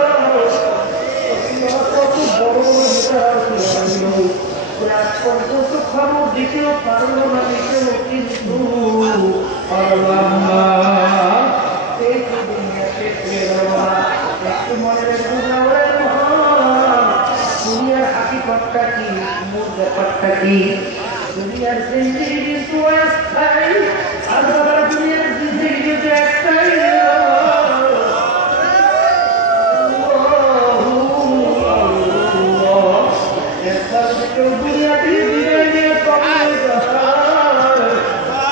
কত বড় পর্যন্ত খবর দিতেও পারলো না দিতেও কিন্তু পারলাম না একটু মনে রেখে দুনিয়ার হাকিকতটা কি মূল ব্যাপারটা কি দুনিয়ার জিন্দেগি কিন্তু একটাই আর দুনিয়ার জিন্দেগি কিন্তু একটাই দুনিয়াতে বিদায় নিয়ে কখন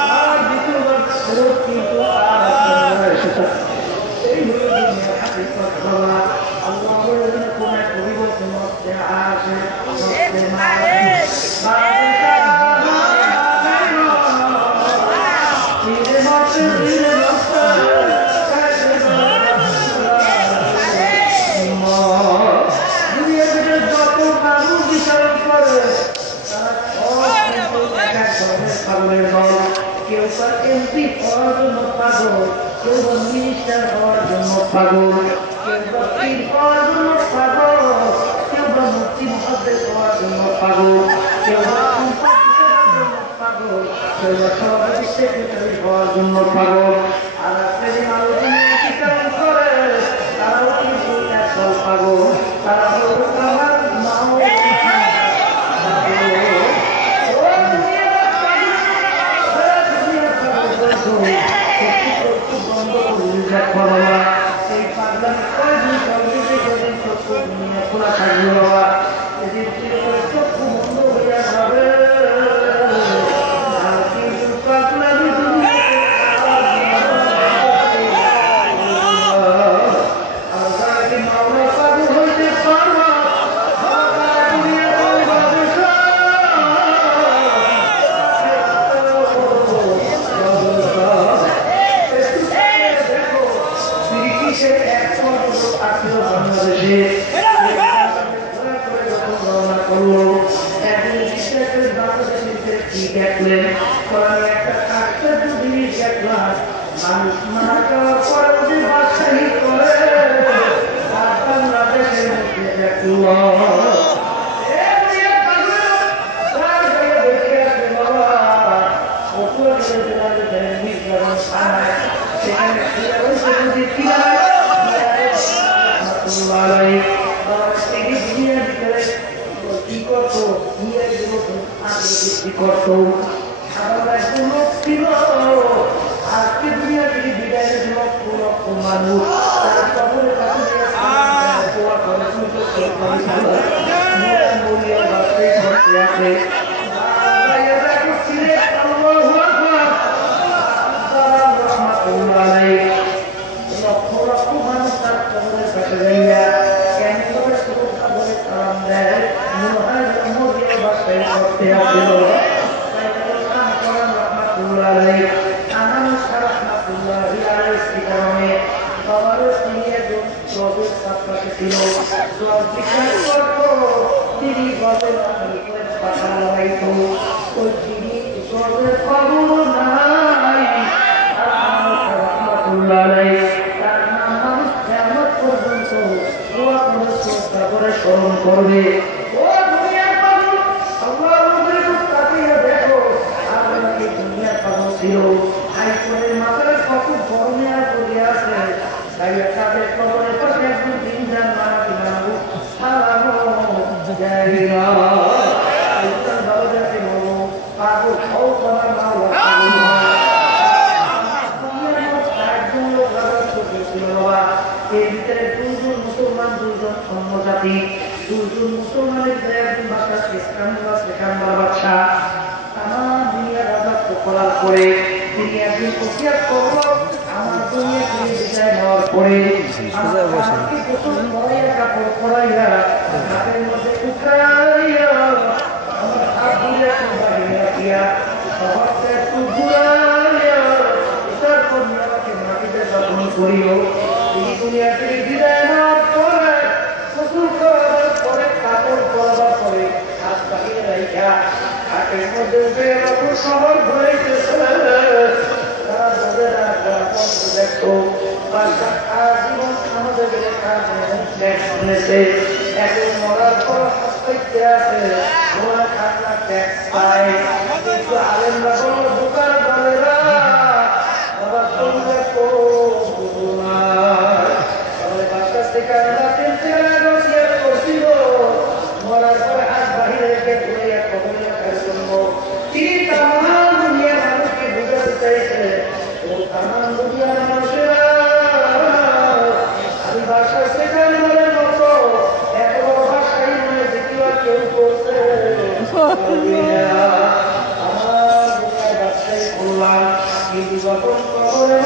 আর দ্বিতীয়বার ফেরত কিন্তু এই হল দুনিয়ার হাকিকত বাবা আল্লাহ কোন এক পরিবর্তন আসে কেউ এমপি হওয়ার জন্য পাগল কেউ মিনিস্টার হওয়ার জন্য পাগল কেউ পীর হওয়ার জন্য পাগল কেউ মুক্তি মহাদেব হওয়ার জন্য পাগল কেউ পাগল কেউ সভাপতি সেক্রেটারি হওয়ার জন্য পাগল আর আলোচনা করে তারাও কিন্তু একদল পাগল তারা হল আমার মাও এই পাগলামি কয়দিন কয়দিন খোলা থাকবে বাবা এদিন চক্ষু বন্ধ হইয়া যাবে পাগলামি পুলিশের এক পর্যন্ত আসলো বাংলাদেশে রওনা করলো। একদিন বিশ্বাস করে বাংলাদেশে কি দেখলেন? একটা আশ্চর্য জিনিস দেখলাম, মানুষ মারা যাওয়ার পরে যে বাদশাহী করে আর বাংলাদেশের মধ্যে দেখল আজকে দুনিয়া থেকে বিদায় লক্ষ লক্ষ মানুষ তারা সকলের কাছে লক্ষ লক্ষ মানুষ তার সকলের কাছে যাইয়া কেমন করে সুরক্ষা বলে সালাম দেয় মনে হয় বাসায় করতে আসছিল তিনি বলেন পাখা লাগাইত ওই তিনি খবর নাই তার নাম মানুষ কেমন পর্যন্ত শ্রদ্ধা করে স্মরণ করবে। ও দুনিয়ার মানুষ দেখো আপনাকে দুনিয়ার পাগল ছিল আইফোনের মাথায় কত গরমে আর পড়ে আছে তাই তাদের কবরের পাশে একদম দিন যান মারাতে মানবো সালামো যাই না বাবাকে বলবো পাগল হও তোমার মা এর ভিতরে দুজন মুসলমান দুজন অন্য জাতি দুজন মুসলমানের একজন ভাষা শেখানবার বাচ্চা আমার দুনিয়া রাজত্ব করার পরে তিনি একদিন প্রক্রিয়া করল আমার দুনিয়া থেকে বিদায় নেওয়ার পরে আমাকে প্রচুর পড়াইয়া কাপড় পড়াইয়া হাতের মধ্যে উঠাইয়া আমার হাত ধরে একটু বাড়িয়ে রাখিয়া সবারটা একটু ঘুরাইয়া এটার পর আমাকে মাটিতে যত্ন করিও এই দুনিয়া থেকে বিদায় নেওয়ার পরে প্রচুর করার পরে কাপড় পরাবার পরে হাত বাড়িয়ে রাখা হাতের মধ্যে উঠে এরকম শহর ঘুরাইতেছে তারা তাদের দেখতো জীবন আমাদের শুনেছে এখন মরার পর হাসপাইতে আছে ওরা খাতনা ট্যাক্স পায় কিন্তু আলেমরা বলো দোকান বলে না বাবা তোমরা বাচ্চা থেকে করছিল মরার পরে হাত বাহিরে রেখে ঘুরে কবলে রাখার জন্য তিনি তামাম দুনিয়ার মানুষকে বুঝাতে চাইছে ও তামাম দুনিয়ার মানুষেরা আমি ভাষা শেখার মনের মতো এত বড় ভাষাই মনে দ্বিতীয় কেউ করছে আমার দুনিয়ার ব্যবসায়ী করলাম কিন্তু যখন কবরে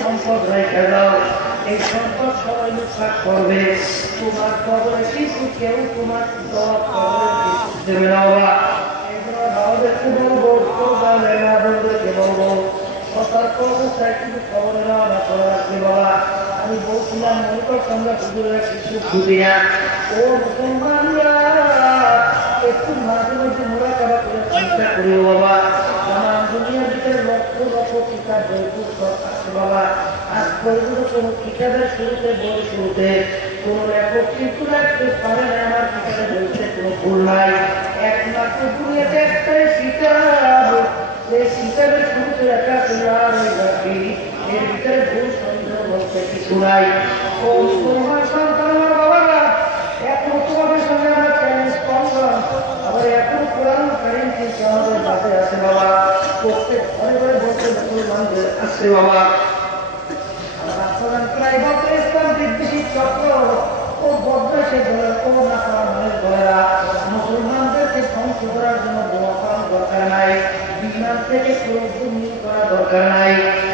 সম্পদ রেখে দাও এই সম্পদ সবাই লুটপাট করবে তোমার কবরে কিছু কেউ তোমার দেবে না বাবাদেরকে বলবো বাবাদেরকে বলবো সতর্ক অবস্থায় কিন্তু খবরে নেওয়া না করে রাখবে বাবা আমি বলছিলাম মনে করতাম কিছু খুঁজিয়া ও মুসলমানরা একটু মাঝে মধ্যে মোড়াকাবা করে চিন্তা করিও বাবা আমার দুনিয়ার ভিতরে লক্ষ লক্ষ কিতাব বই পুস্তক আছে বাবা আজ পর্যন্ত কোনো কিতাবের শুরুতে বই শুরুতে কোন লেখক কিন্তু রাখতে পারে না, আমার পিছনে বলতে কোনো ভুল নাই। একমাত্র দুনিয়াতে একটাই শিকার, সেই শিকারের শুরুতে রাখা এর ভিতরে ভুল সন্দেহ বলতে কিছু নাই। তোমার সন্তান আমার বাবারা এখন তোমাদের সঙ্গে আমরা চ্যালেঞ্জ করলাম, আবার এখন কোরআন কারীম কিন্তু আমাদের মাঝে আছে বাবা, প্রত্যেক ঘরে ঘরে বলতে মুসলমানদের আছে বাবা। মুসলমানদেরকে ধ্বংস করার জন্য দোয়া করার দরকার নাই, বিমান থেকে করা দরকার নাই।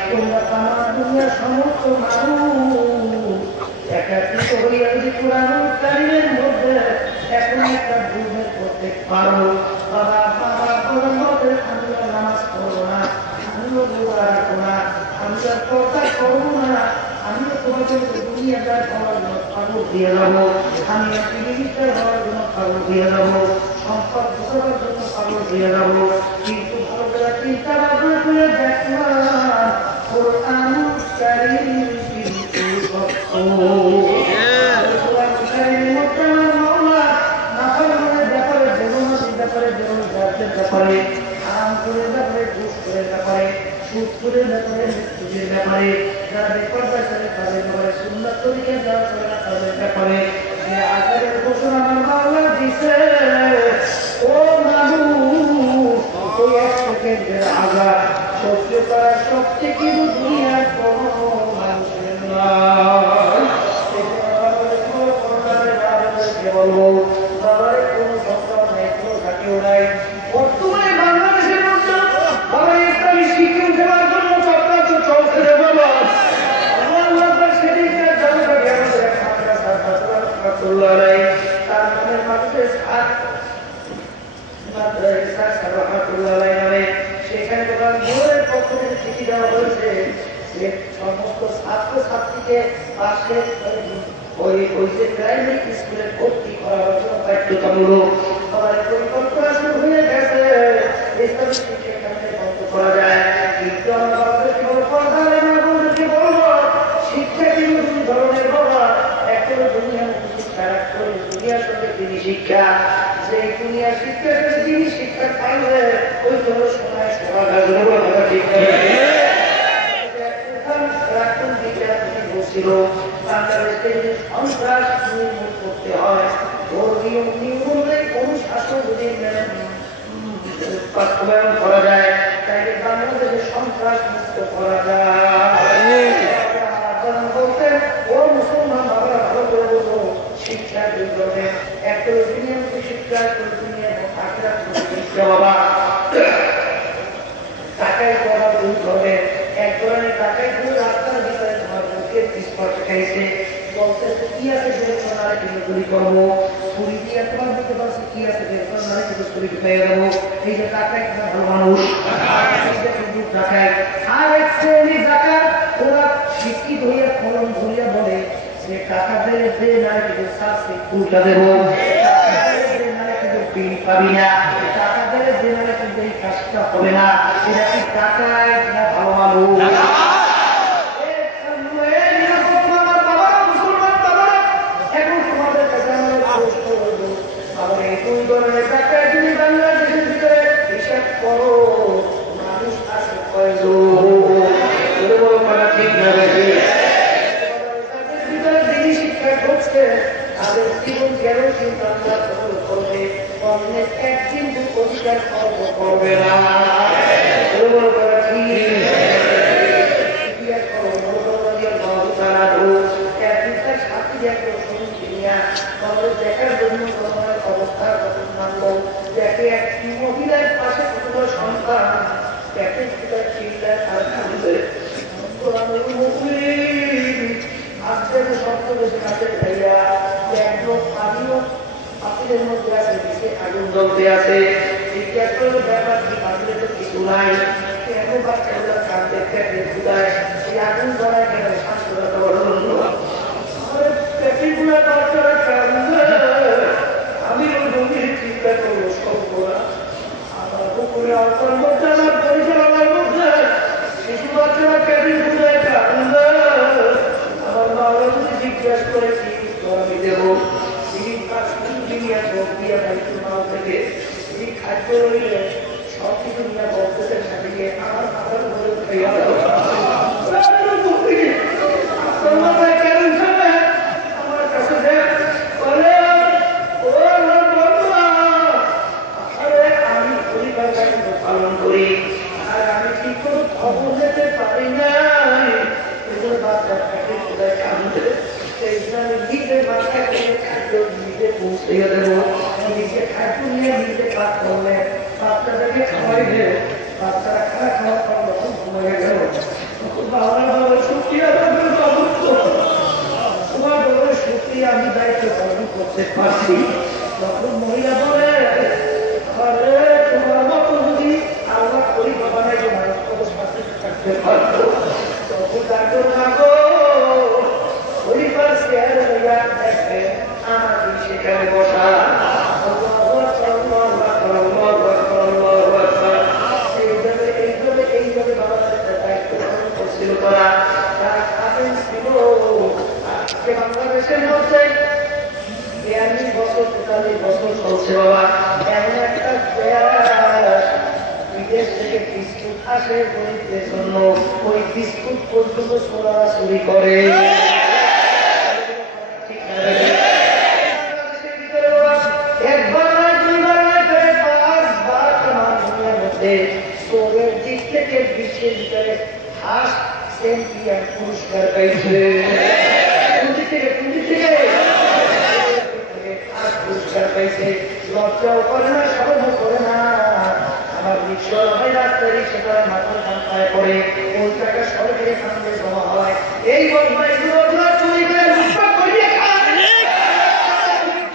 তোমরা তামাম দুনিয়ার সমস্ত মানুষ একাত্রিত হইয়া যদি কোরআন কারীমের মধ্যে এখন একটা ভুলভেদ করতে পারো, বাবা বাবা তোমার মধ্যে আমিও নামাজ পড়বো না, আমিও দোয়া রাখবো না, আমিও কথা করবো না, আমিও তোমাকে দুনিয়াদার হওয়ার জন্য পাগল দিয়ে যাবো, আমি পৃথিবীতে হওয়ার জন্য পাগল দিয়ে যাবো, সম্পদ ঘোষার জন্য পাগল দিয়ে যাবো। কিন্তু ভালো করে চিন্তা ভাবনা করে দেখলাম কোরআন কারীম কিন্তু সত্য। ব্যাপারে আরাম করে ব্যাপারে ঘুষ করে ব্যাপারে সুদ করে ব্যাপারে মৃত্যুদের ব্যাপারে যারা বেপরদা করে তাদের ব্যাপারে সুন্দর তরিকে যাওয়া করে না তাদের ব্যাপারে যে আজাদের ঘোষণা আমার বাংলা দিছে। ও মানুষ, ওই এক সেকেন্ডের আজাদ সহ্য করা সবচেয়ে কিন্তু দুনিয়ার কোনো মানুষের নয়। বলবো বাবারে কোনো সন্তান নাই, কোনো ঘাটিও নাই। বর্তমানে বাংলাদেশের মধ্যে বাবা ইসলামী শিক্ষা দেওয়ার জন্য চক্রান্ত চলছে রে বাবা। আল্লাহ সেদিকে জনতাকে আমাদের এক মাদ্রাসা রাহমাতুল্লাহ আলাইহি তার নামের মাদ্রাসা রাহমাতুল্লাহ আলাইহি নামে সেখানে বাবা নূরের পক্ষ থেকে চিঠি দেওয়া হয়েছে যে সমস্ত ছাত্রছাত্রীকে পাশে ওই যে প্রাইমারি স্কুলে ভর্তি করার জন্য বাধ্যতামূলক আমাদের পরিকল্পনা শুরু হয়ে গেছে। ইসলামী শিক্ষা এখানে বন্ধ করা যায়, কিন্তু আমরা আমাদেরকে বলবো শিক্ষা কিন্তু দুই ধরনের বাবা। একটা দুনিয়ার শিক্ষা রাখতে হবে, দুনিয়ার সঙ্গে তিনি শিক্ষা, যে দুনিয়ার শিক্ষার সাথে তিনি শিক্ষা পাইলে ওই জন্য সময় সমাধান ঠিক বলছিল বাংলাদেশকে যদি সন্ত্রাস নির্মূল করতে হয়, ধর্মীয় নির্মূলে অনুশাসন যদি বাস্তবায়ন করা যায়, তাইলে বাংলাদেশে সন্ত্রাস মুক্ত করা যায়। বলতেন ও মুসলমান বাবারা ভালো করে বলবো, শিক্ষা দুই ধরনের, একটা দুনিয়ামুখী শিক্ষা, দুনিয়া আখিরাত শিক্ষা বাবা। টাকাই পড়া দুই ধরনের, এক ধরনের টাকাই পুরো রাস্তার ভিতরে তোমার মুখে স্পর্শ খাইছে, বলতেছে কি আছে বেরোনো নারে কিন্তু চুরি করবো, চুরি দিয়ে তোমার বুঝতে পারছে কি আছে বেরোনো নারে কিন্তু চুরি পেয়ে যাবো। এই যে টাকাই তোমার ভালো মানুষ টাকায়। আর এক শ্রেণী টাকা ওরা শিক্ষিত হইয়া ফলন ধরিয়া বলে যে টাকা দেবে দে নারে কিন্তু শাস্তি উল্টা দেবো, পাবি না, টাকা দেবে দে নারে কিন্তু এই কাজটা হবে না। এটা কি টাকায় না ভালো মানুষ? করবে না দেখার জন্য অবস্থা মানব দেখে একটি মহিলার পাশে কতগুলো সন্তান দেখে চিন্তা আর আজকে শব্দ বেশি কাছে ভাইয়া একদম আমিও পাখিদের মধ্যে আছে, দিকে আগুন জ্বলতে আছে, ব্যাপার কি পাখিলে তো কিছু নাই, কেন বাচ্চাগুলো কাঁদতে খেতে ফুটায় এই আগুন ধরায় কেন শান্ততা আমি ওই জমির চিন্তা করবো সর্বরা আমার পুকুরে আওতার মধ্যে আমার পরিচালনার মধ্যে শিশু বাচ্চারা ক্যাবিন ফুটায় আমার বাবা যদি জিজ্ঞাসা করে কি নিয়ে যোগ দিয়ে বাইতুল মাল থেকে এই খাদ্য রইলে সব কিছু নিয়ে বলতেছে সাথে আমার মাথার উপরে উঠে গেল আমার কাছে আমি পরিবার দায়িত্ব পালন করি আর আমি ঠিক করে খবর যেতে পারি না বাচ্চাটাকে কোথায় কাঁদতে সেই জন্য নিজের বাচ্চাকে খাদ্য নিজে পৌঁছে দেবো নিজে খাদ্য নিয়ে নিজে কাজ করলে বাচ্চাটাকে খাওয়াইবে বাচ্চারা খাওয়া খাওয়া খাওয়া তখন ঘুমিয়ে গেল বাবা বাবা শুক্রিয়া তোমার বাবার শুক্রিয়া আমি দায়িত্ব পালন করতে পারছি তখন মহিলা বলে তোমার মতো যদি আল্লাহ করি বাবা নাই যে মানুষ কত শাস্তি থাকতে পারতো তখন ডাক্তার থাকো পরিবার চেয়ারে দেখবে আমাকে সেখানে বসা এইভাবে বাবাদের দায়িত্ব পালন করছিল তারা তারা খাবেন ছিল আজকে বাংলাদেশের মধ্যে 42 বছর 43 বছর চলছে বাবা এমন একটা বিদেশ থেকে বিস্কুট আসে গরিবদের জন্য ওই বিস্কুট পর্যন্ত চোরাচুরি করে একবার নয় দুইবার নয় 5 বার আমার দুনিয়ার মধ্যে চোরের দিক থেকে বিশ্বের ভিতরে ফার্স্ট চ্যাম্পিয়ন পুরস্কার পাইছে কোন দিক থেকে পুরস্কার পাইছে লজ্জাও করে না সরবও করে না আমার বিশ্বর হয় ডাক্তারি সেটা মাথার খান্তায় পড়ে ওই টাকা সরকারি খান্তে জমা হয় এই বদমাইশগুলো চুরি করে লুটপাট করিয়ে খায়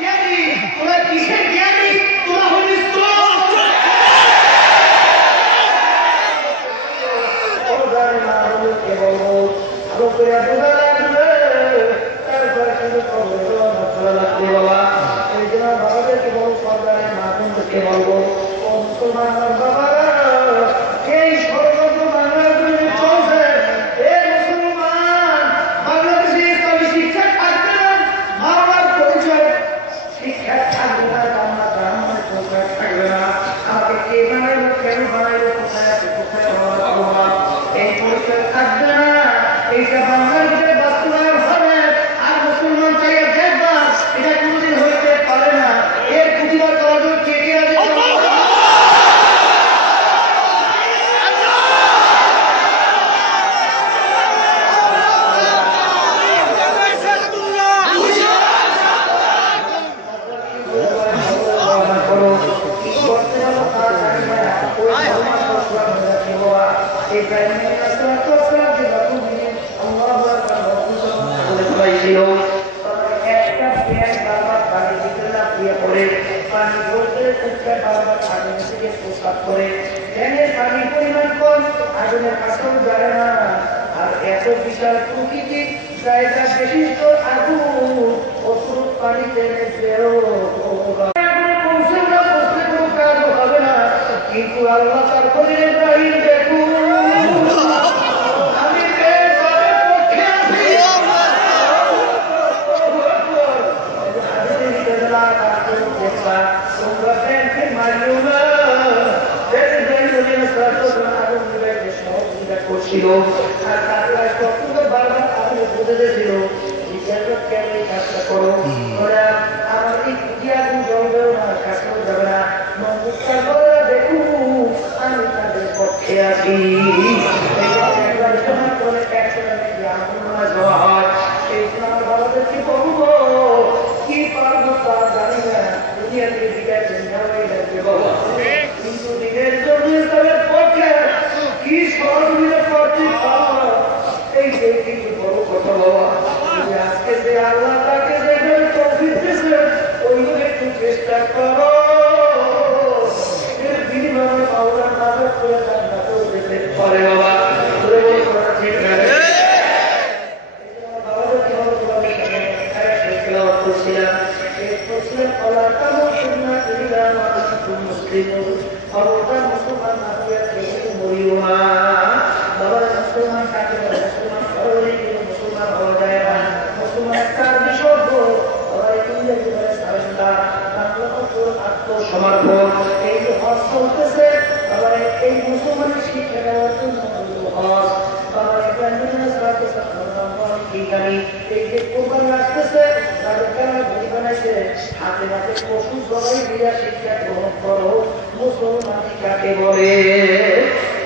জ্ঞানী তোরা কিসের জ্ঞানী তোরা হলিস কে বলবো আরো করে বোঝা লাগবে তারপরে কিন্তু লাগবে বাবা এই জন্য বাবাদেরকে বলবো সরকারের মাধ্যমকে বলবো মুসলমান বাবারা এই সর্বত্র বাংলার জন্য চলছে এ মুসলমান বাংলাদেশে ইসলামী শিক্ষা থাকবে না বাবার পরিচয় শিক্ষা থাকবে না জান্নাত জাহান্নামের পরিচয় থাকবে না আমাকে কে বানাইলো কেন বানাইলো কোথায় আছে কোথায় এই পরিচয় থাকবে না এইটা বাংলার ভিতরে বাস্তবায়ন হবে আর মুসলমান চাইয়া দেখবা এটা কোনোদিন হইতে পারে না এর প্রতিবাদ করার জন্য কে কে আছে এত বিশাল প্রকৃতির জায়গা বিশিষ্ট আগুন অপরূপ পানিতে হবে না কিন্তু আল্লাহ তার করে ইব্রাহিম দেখুন আমি পক্ষে আছি তোমরা ব্যাংকে মারিও না সহযোগিতা করছিল আর তারা বারবার আমাদের বুঝেছিল কেন এই কাজটা করো ওরা আমার এই আগুন জ্বলবেও না কাজ করে যাবে না দেখুন আমি তাদের পক্ষে আছি দেওয়া হয় সেই আমার বাবাদেরকে বলবো কি পারবো তারা জানি না দুনিয়া থেকে বিদায় বাবা কিন্তু নিজের জন্য তাদের পক্ষে কি সহযোগিতা করতে এই যে কিন্তু বড় কথা বাবা আজকে যে আল্লাহ তাকে যেভাবে তৌফিক দিয়েছে ওইভাবে একটু চেষ্টা করো এর বিনিময়ে আল্লাহর নাজাত করে জান্নাতেও যেতে পারে বাবা ঠিক না বাবাদেরকে করছিলাম আল্লাহ মুসলিম খবরদার মুসলমান না হইয়া থেকে মরিও না বাবা মুসলমান কাকে বলে মুসলমান সরলে মুসলমান হওয়া যায় না মুসলমান একটা বিষয় বাবা ইংরেজি বলে সারেন্ডার সমর্পণ। এই যে হজ চলতেছে, আবার এই মুসলমানের শিক্ষা দেওয়ার জন্য হজ, আবার এই যে কোরবানি আসতেছে, তাদেরকে বই বানাইছে, হাতে হাতে পশু জবাই দিয়া শিক্ষা গ্রহণ করো মুসলমান কাকে বলে।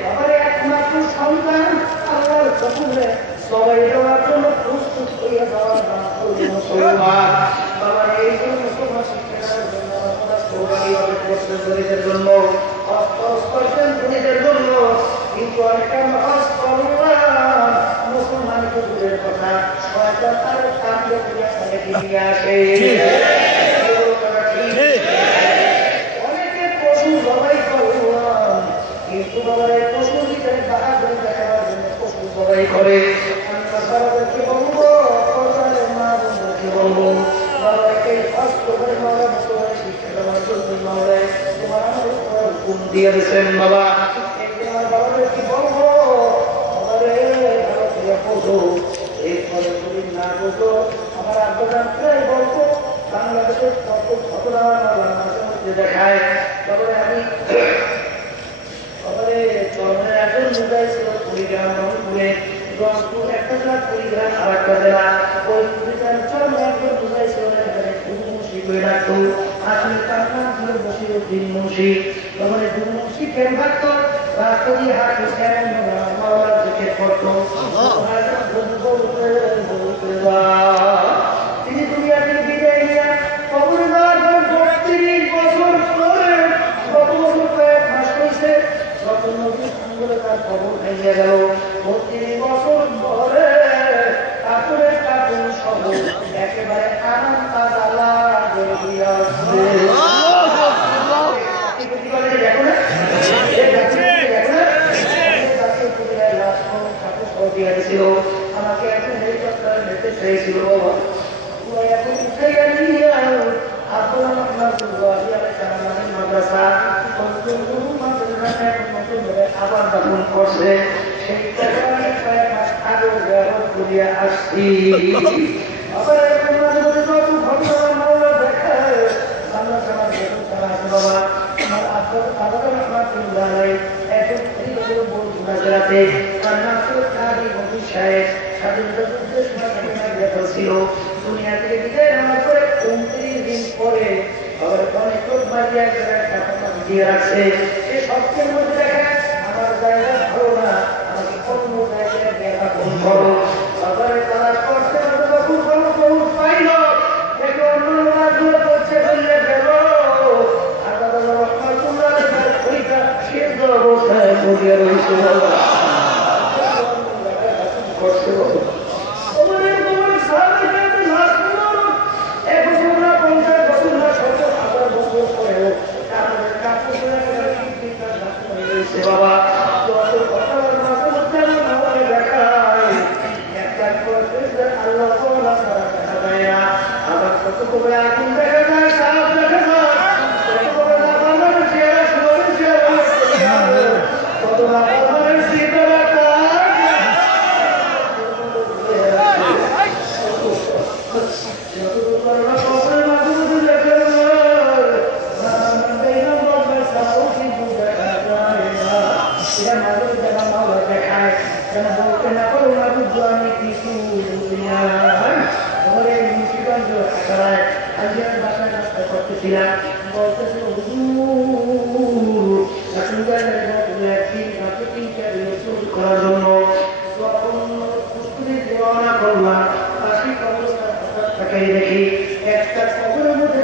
আবার একমাত্র সন্তান আল্লাহর হুকুমে সবাই দেওয়ার জন্য প্রস্তুত হয়ে যাওয়ার নাম হল মুসলমান। আবার এই জন্য মুসলমান শিক্ষা দেওয়ার জন্য কোরবানি হবে করছেন ধনীদের জন্য, খরচ করছেন ধনীদের জন্য, কিন্তু অনেকটা হজ করলাম মুসলমানকে দূরের কথা, শয়তান তার কান্দে আপনাকে নিয়ে আসে। অনেকে পশু জবাই করলাম, কিন্তু বাবার পশু ভিতরে বাহাদুরি দেখাবার জন্য পশু জবাই করে। আমরা বাবাদেরকে বলবো, মা বন্ধুকে বলবো, বাবাকে কষ্ট করে মারা মুসলমানের শিক্ষা দেওয়ার জন্য মারা তোমার আমার গুণ দিয়ে দিয়েছেন বাবা। আমার বাবাদেরকে বলবো, এরপরে যদি না বলতো আমার আব্বাজান প্রায় বলতো বাংলাদেশের ঘটনা মাঝে মধ্যে দেখায়। তারপরে আমি চরমের একজন মোবাইল ছিল কুড়িগ্রাম রংপুরে, রংপুর একটা জেলা কুড়িগ্রাম আর একটা জেলা, ওই কুড়িগ্রাম চরমের একজন মোবাইল ছিল মুন্সি করে রাখতো, আসলে তার নাম ছিল বসিরউদ্দিন মুন্সি। তারপরে মুন্সি কেন রাখতো, রাখতো দিয়ে হাত মাওলার দিকে পড়তো। তিনি দুনিয়া থেকে বিদায় নিয়ে কবরে যাওয়ার পর ৩২ বছর পরে, কত বছর কয়েক মাস হয়েছে, যত নদীর সঙ্গে তার খবর ভেঙে গেল। ৩২ বছর পরে কাপড়ে কাপড় সহ একেবারে আনন্দ তাজা বেরিয়ে আসছে। দেখো না, আমাকে এখন হেলিকপ্টার নিতে চেয়েছিল, এখন উঠে গেলি মাদ্রাসা আবার দাপন করছে, সেই কয়েক মাস আগে ঘুরিয়ে আসছি। আবার এখন মাঝে মাঝে যত ঘটনা মাওলা দেখায় বাংলা সমাজ যখন তারা আছে বাবা, আমার আব্বা রহমাতুল্লাহ আলাইহি এখন রাতে ছিল দুনিয়া থেকে বিদায় নেওয়ার পরে ২৯ দিন পরে অনেক লোক দিয়ে রাখছে। সে সবচেয়ে মধ্যে দেখে আমার জায়গা ভালো না, আমাকে অন্য জায়গায় জ্ঞাপন করো। তারপরে তারা করতে পাইল দেখে অন্য রাজগুলো করছে বললে গেল শেষ অবস্থায় পড়িয়া রয়েছে। বাবা আবার কত করে আগুন দেখা যায়, সাপ দেখা যায়, কত করার জন্য দেখি একটা খবরের মধ্যে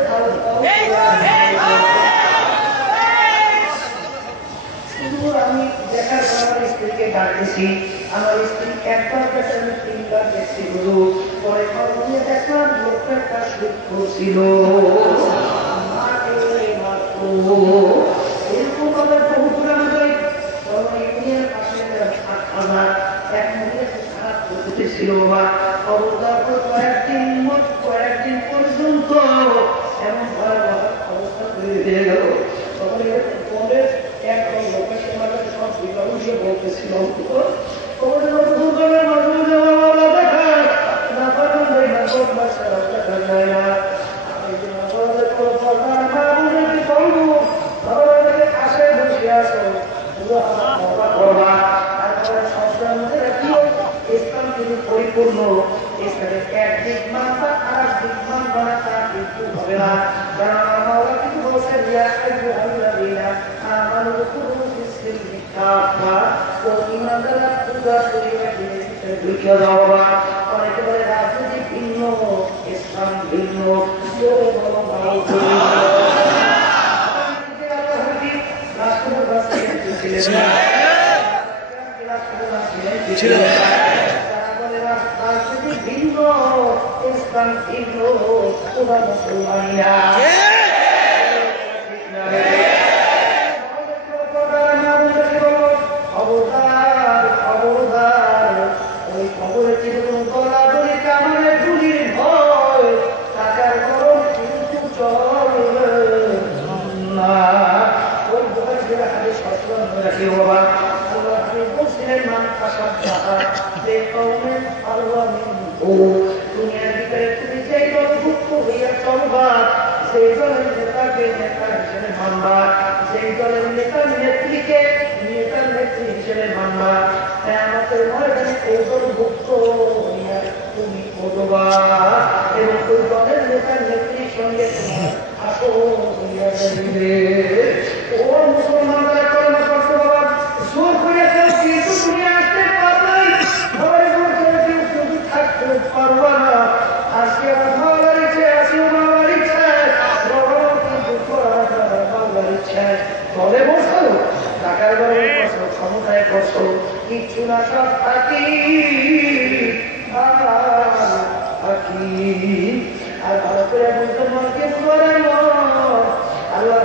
আমি দেখার পর আমার স্ত্রীকে ডাকতেছি, আমার স্ত্রী একবার কাছে আমি ৩ বার দেখছি গুরু, পরে খবর নিয়ে দেখলাম লোকটা একটা সুস্থ ছিল। এরকম ভাবে বহু পুরানো যাই ইউনিয়নের পাশে এক মহিলা খারাপ করতে ছিল বাবা, তারপর কয়েকদিন পর্যন্ত এমন ভয়াবহ অবস্থা তৈরি হয়ে গেল। তখন এরকম একদম লোকের সমাজে সব বিভাগে বলতেছিল দেখা একদিক মানবা আর দিক মানবা না তা কিন্তু হবে না। কারণ আমার মাওলা কিন্তু বলছেন ইয়া আইয়ুহাল্লাযীনা আমানু কুনু ফিস-সিলমি কাফা, ও ঈমানদাররা পূজা করিবে দিনের ভিতরে ঢুকে যাওয়া। অনেকে বলে রাজনীতি ভিন্ন, ইসলাম ভিন্ন, জোরে বলো ভালো করে। রাষ্ট্রপতি বাস্তবে ছিলেন না, ছিলেন না। রাজনীতি ভিন্ন, ইসলাম ভিন্ন, তোমরা মুসলমানিরা খবরদার খবরদার, ওই খবরে কিন্তু গলাগলি কামড়ে গুলির ভয়, টাকার গরম কিন্তু চলবে না। ওই ভয় ছেলে হাতে সচেতন হয়ে রাখি বাবা। আল্লাহ আপনি বলছিলেন মান পাশার টাকা যে কৌমে আল্লাহ দুনিয়ার ভিতরে তুমি যেই দলভুক্ত হইয়া চলবা, সেই দলের নেতাকে নেতা হিসেবে মানবা, সেই দলের নেতার নেত্রীকে নেতার নেত্রী হিসেবে মানবা। আমাদের ময়দানে ওই দলভুক্ত হইয়া তুমি করবা এবং ওই দলের নেতার নেত্রীর সঙ্গে তোমার আসো হইয়া যাইবে। ও মুসলমানরা কলমা পড়তে বাবা, জোর করে কেউ কিন্তু তুমি আসতে পারবে, ঘরে বসে কেউ তুমি থাকতে পারবা না। আজকে আমার মাওলার ইচ্ছায় আজকে মাওলার ইচ্ছায় রহমান কিন্তু মাওলার ইচ্ছায় দলে বসো, টাকার গরমে বসো, ক্ষমতায় বসো, কিচ্ছু না সব থাকি আর ভালো করে মুসলমানকে আল্লাহ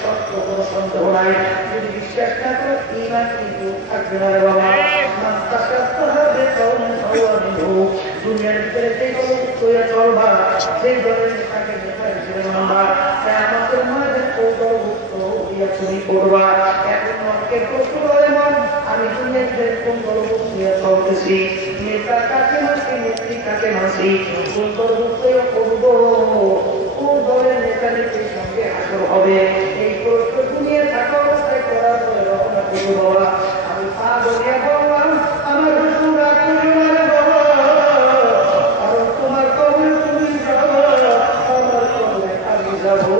সত্য কোনো সন্দেহ নাই। যদি বিশ্বাস না করো ঈমান কিন্তু থাকবে না রে বাবা। দুনিয়ার ভিতরে যে দলভুক্ত হয়ে চলবা, সেই দলের নেতাকে নেতা হিসেবে মানবা, আমাদের মাঝে ওই দলভুক্ত হইয়া তুমি করবা। এখন মনকে প্রশ্ন করে মন, আমি দুনিয়াতে কোন দলভুক্ত হইয়া চলতেছি, নেতা কাকে মানছি, নেত্রী কাকে মানছি, কোন দলভুক্ত হইয়া করবো, কোন দলের নেতা নেত্রীর সঙ্গে হাসর হবে, এই প্রশ্ন দুনিয়া থাকা অবস্থায় করার পরে রচনা করবো বাবা। আমি পা বলিয়া বললাম আমার রসুল রাগ করিও না রে বাবা, কারণ তোমার কবরে তুমি যাবো, আমার কবরে আমি যাবো,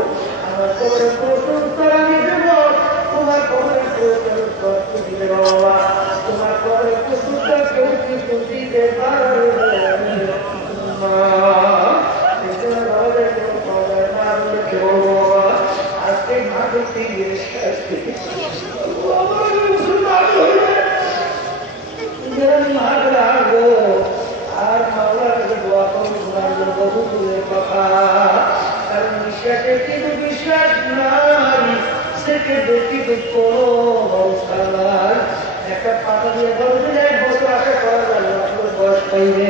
আমার কবরে প্রশ্ন উত্তর আমি দেব, তোমার কবরে প্রশ্নের উত্তর তুমি দেবে বাবা। তোমার কবরে প্রশ্ন উত্তর কেউ কিন্তু দিতে পারবে না। আজকে মাঠে মাঠ লাগবো আর মাওলার দোয়া করবো বহু দূরের কথা। কারণ বিশ্বাসে কিন্তু বিশ্বাস নাই, সেকে দেখি তো ভরসা নাই। একটা পাতা দিয়ে বলতে যায় বছর আশা করা যায় বয়স পাইবে,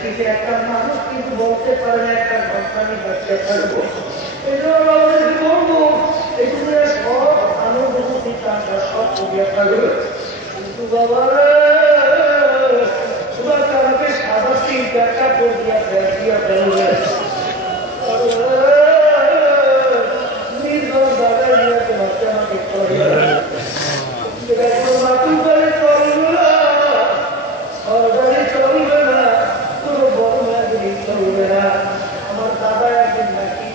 কিন্তু একটা মানুষ কিন্তু বলতে পারে না একটা ঘটনা আমি বাচ্চা থাকবো। এই জন্য বলবো এগুলো সব আনুভূতি আমরা সব করিয়া থাকবে, কিন্তু বাবা তোমার কারণে সাদা তিন চারটা করিয়া দিয়া ফেলবে, নির্দল দাদা দিয়া তোমাকে আমাকে করিয়া মাতুর বাড়ি চলবে না, সরকারি চলবে না, কোনো বড় মেয়াদি চলবে না। আমার দাদা একদিন নাকি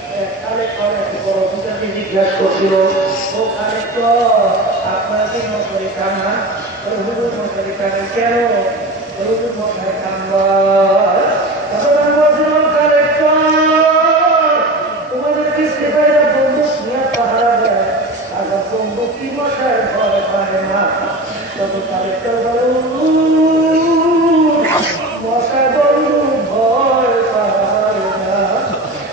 কালে করে বড় পিতাকে জিজ্ঞাসা করছিল, ওখানে তো আপনার কি মশারি কান্না, হুজুর মশারি কান্না কেন, হুজুর মশারি কান্না তোমাদেরকে সেখানে বন্ধু নিয়ে পাহারা দেয়, আগে বন্ধু কি মশাই ভয় পায় না, তত কালেক্টর মশাই বন্ধু ভয় পায় না,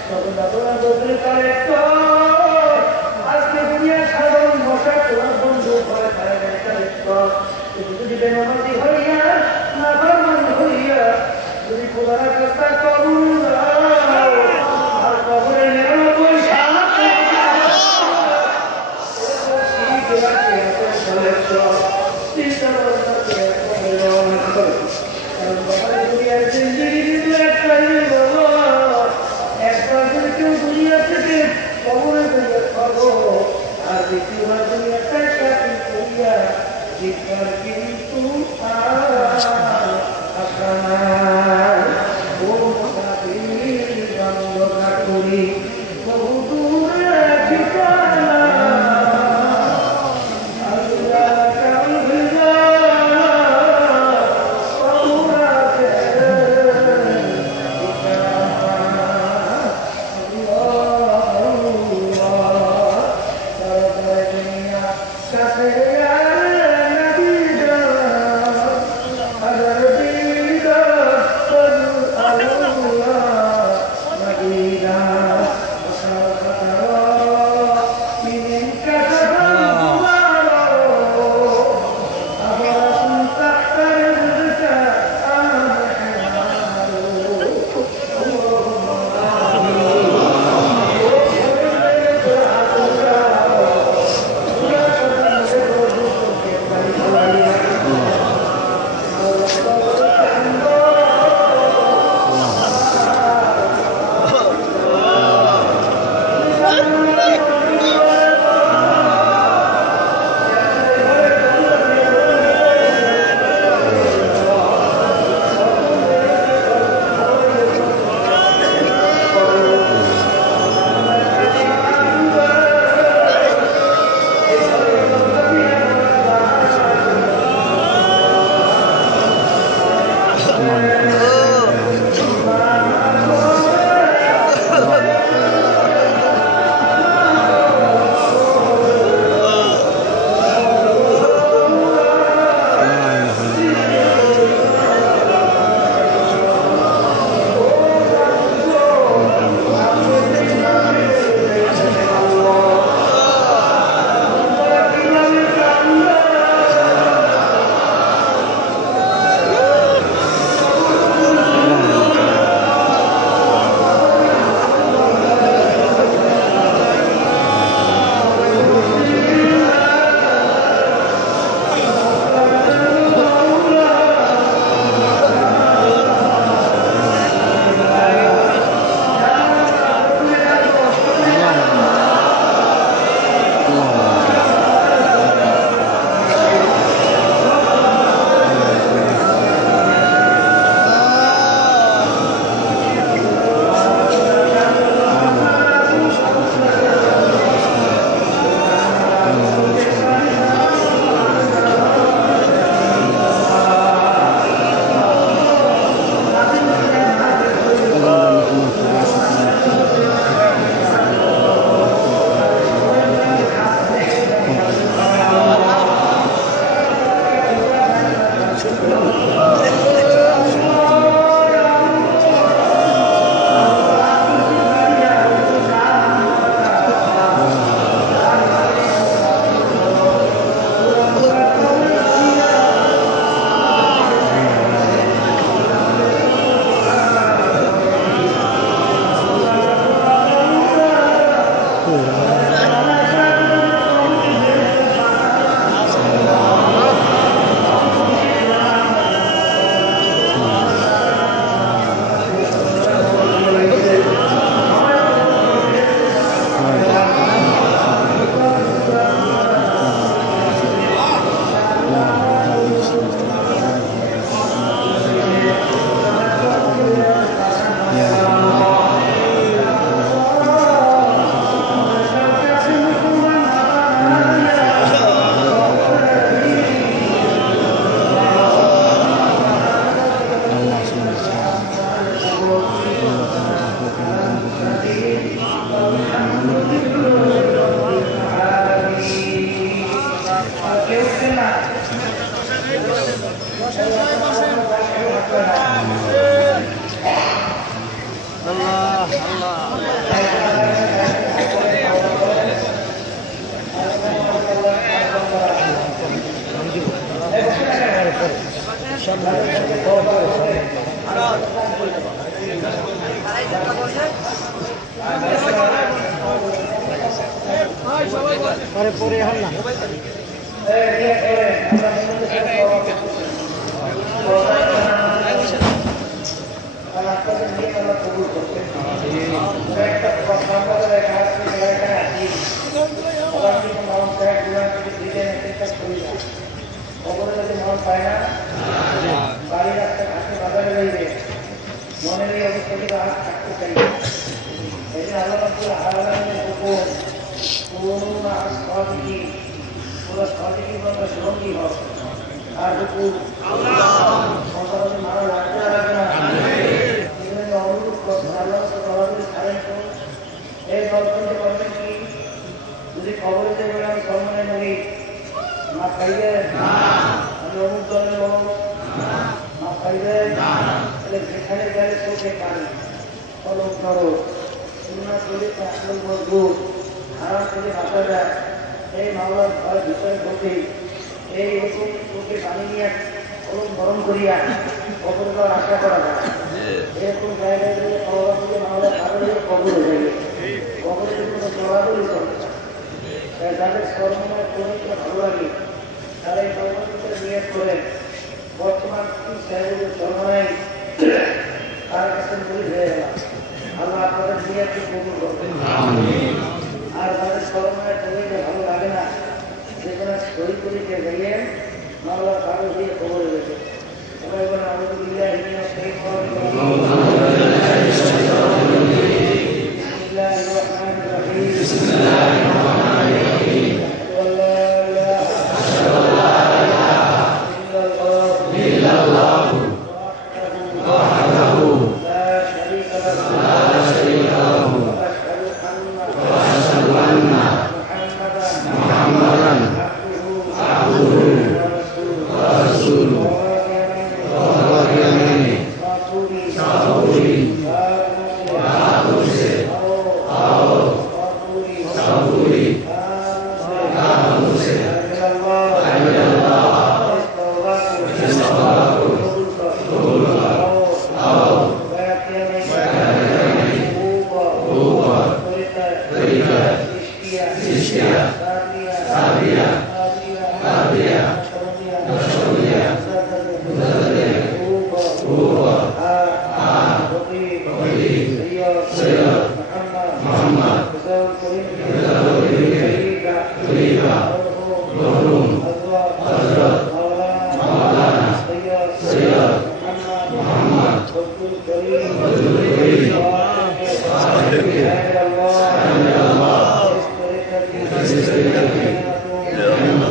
তত দাদা বদলি কালেক্টর আজকে দুনিয়া সাধারণ মশাই তোমার বন্ধু ভয় পায় না কালেক্টর। কিন্তু যদি বেনামাজি হইয়া না ভারমানি হইয়া যদি খোদার চেষ্টা করুন আর কবরে নিরানব্বই সাল পরে পরে এখন না মনের এই অবস্থা থেকে আজ থাকতে চাই এই যে আল্লাহ আল্লাহের উপর পুরোনো সহযোগী পুরো সহযোগী বলতে সঙ্গী হোক আর উপর সন্তান মারা লাগতে লাগবে না এখানে অনুরোধ করছেন আল্লাহ ছাড়েন তো এই দর্শনকে করবেন কি যদি খবরে যে বলে আমি সম্মানে নবী মা খাইবে আমি অমুক দলের লোক মা খাইবে যেখানে গেলে চোখে পানি ফলন করো সুন্নাহ করে আসল মজবুত আরাম করে বাঁচা যায় এই মামলার ঘর ভিতরে ঢুকে এই রকম চোখে পানি নিয়ে ফলন গরম করিয়া কবর করার আশা করা যায় এরকম জায়গায় গেলে খাওয়া করে মামলা কাগজে কবর হয়ে যাবে কবরে যদি কোনো চলাচলই চলে যাদের সর্বময় পরিণত ভালো লাগে তারা এই কর্মসূচিতে নিয়োগ করেন বর্তমান সাহেবের চরমায় তার কাছে মুড়ি হয়ে গেলাম আল্লাহ আপনাদের নিয়োগকে কবুল করবেন আর তাদের চরমায় পরিণত ভালো লাগে না যে কোনো সই করিতে গেলে মামলার কাগজ দিয়ে কবর হয়েছে সবাই বলে আমাদের মিলিয়া সেই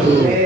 Amen.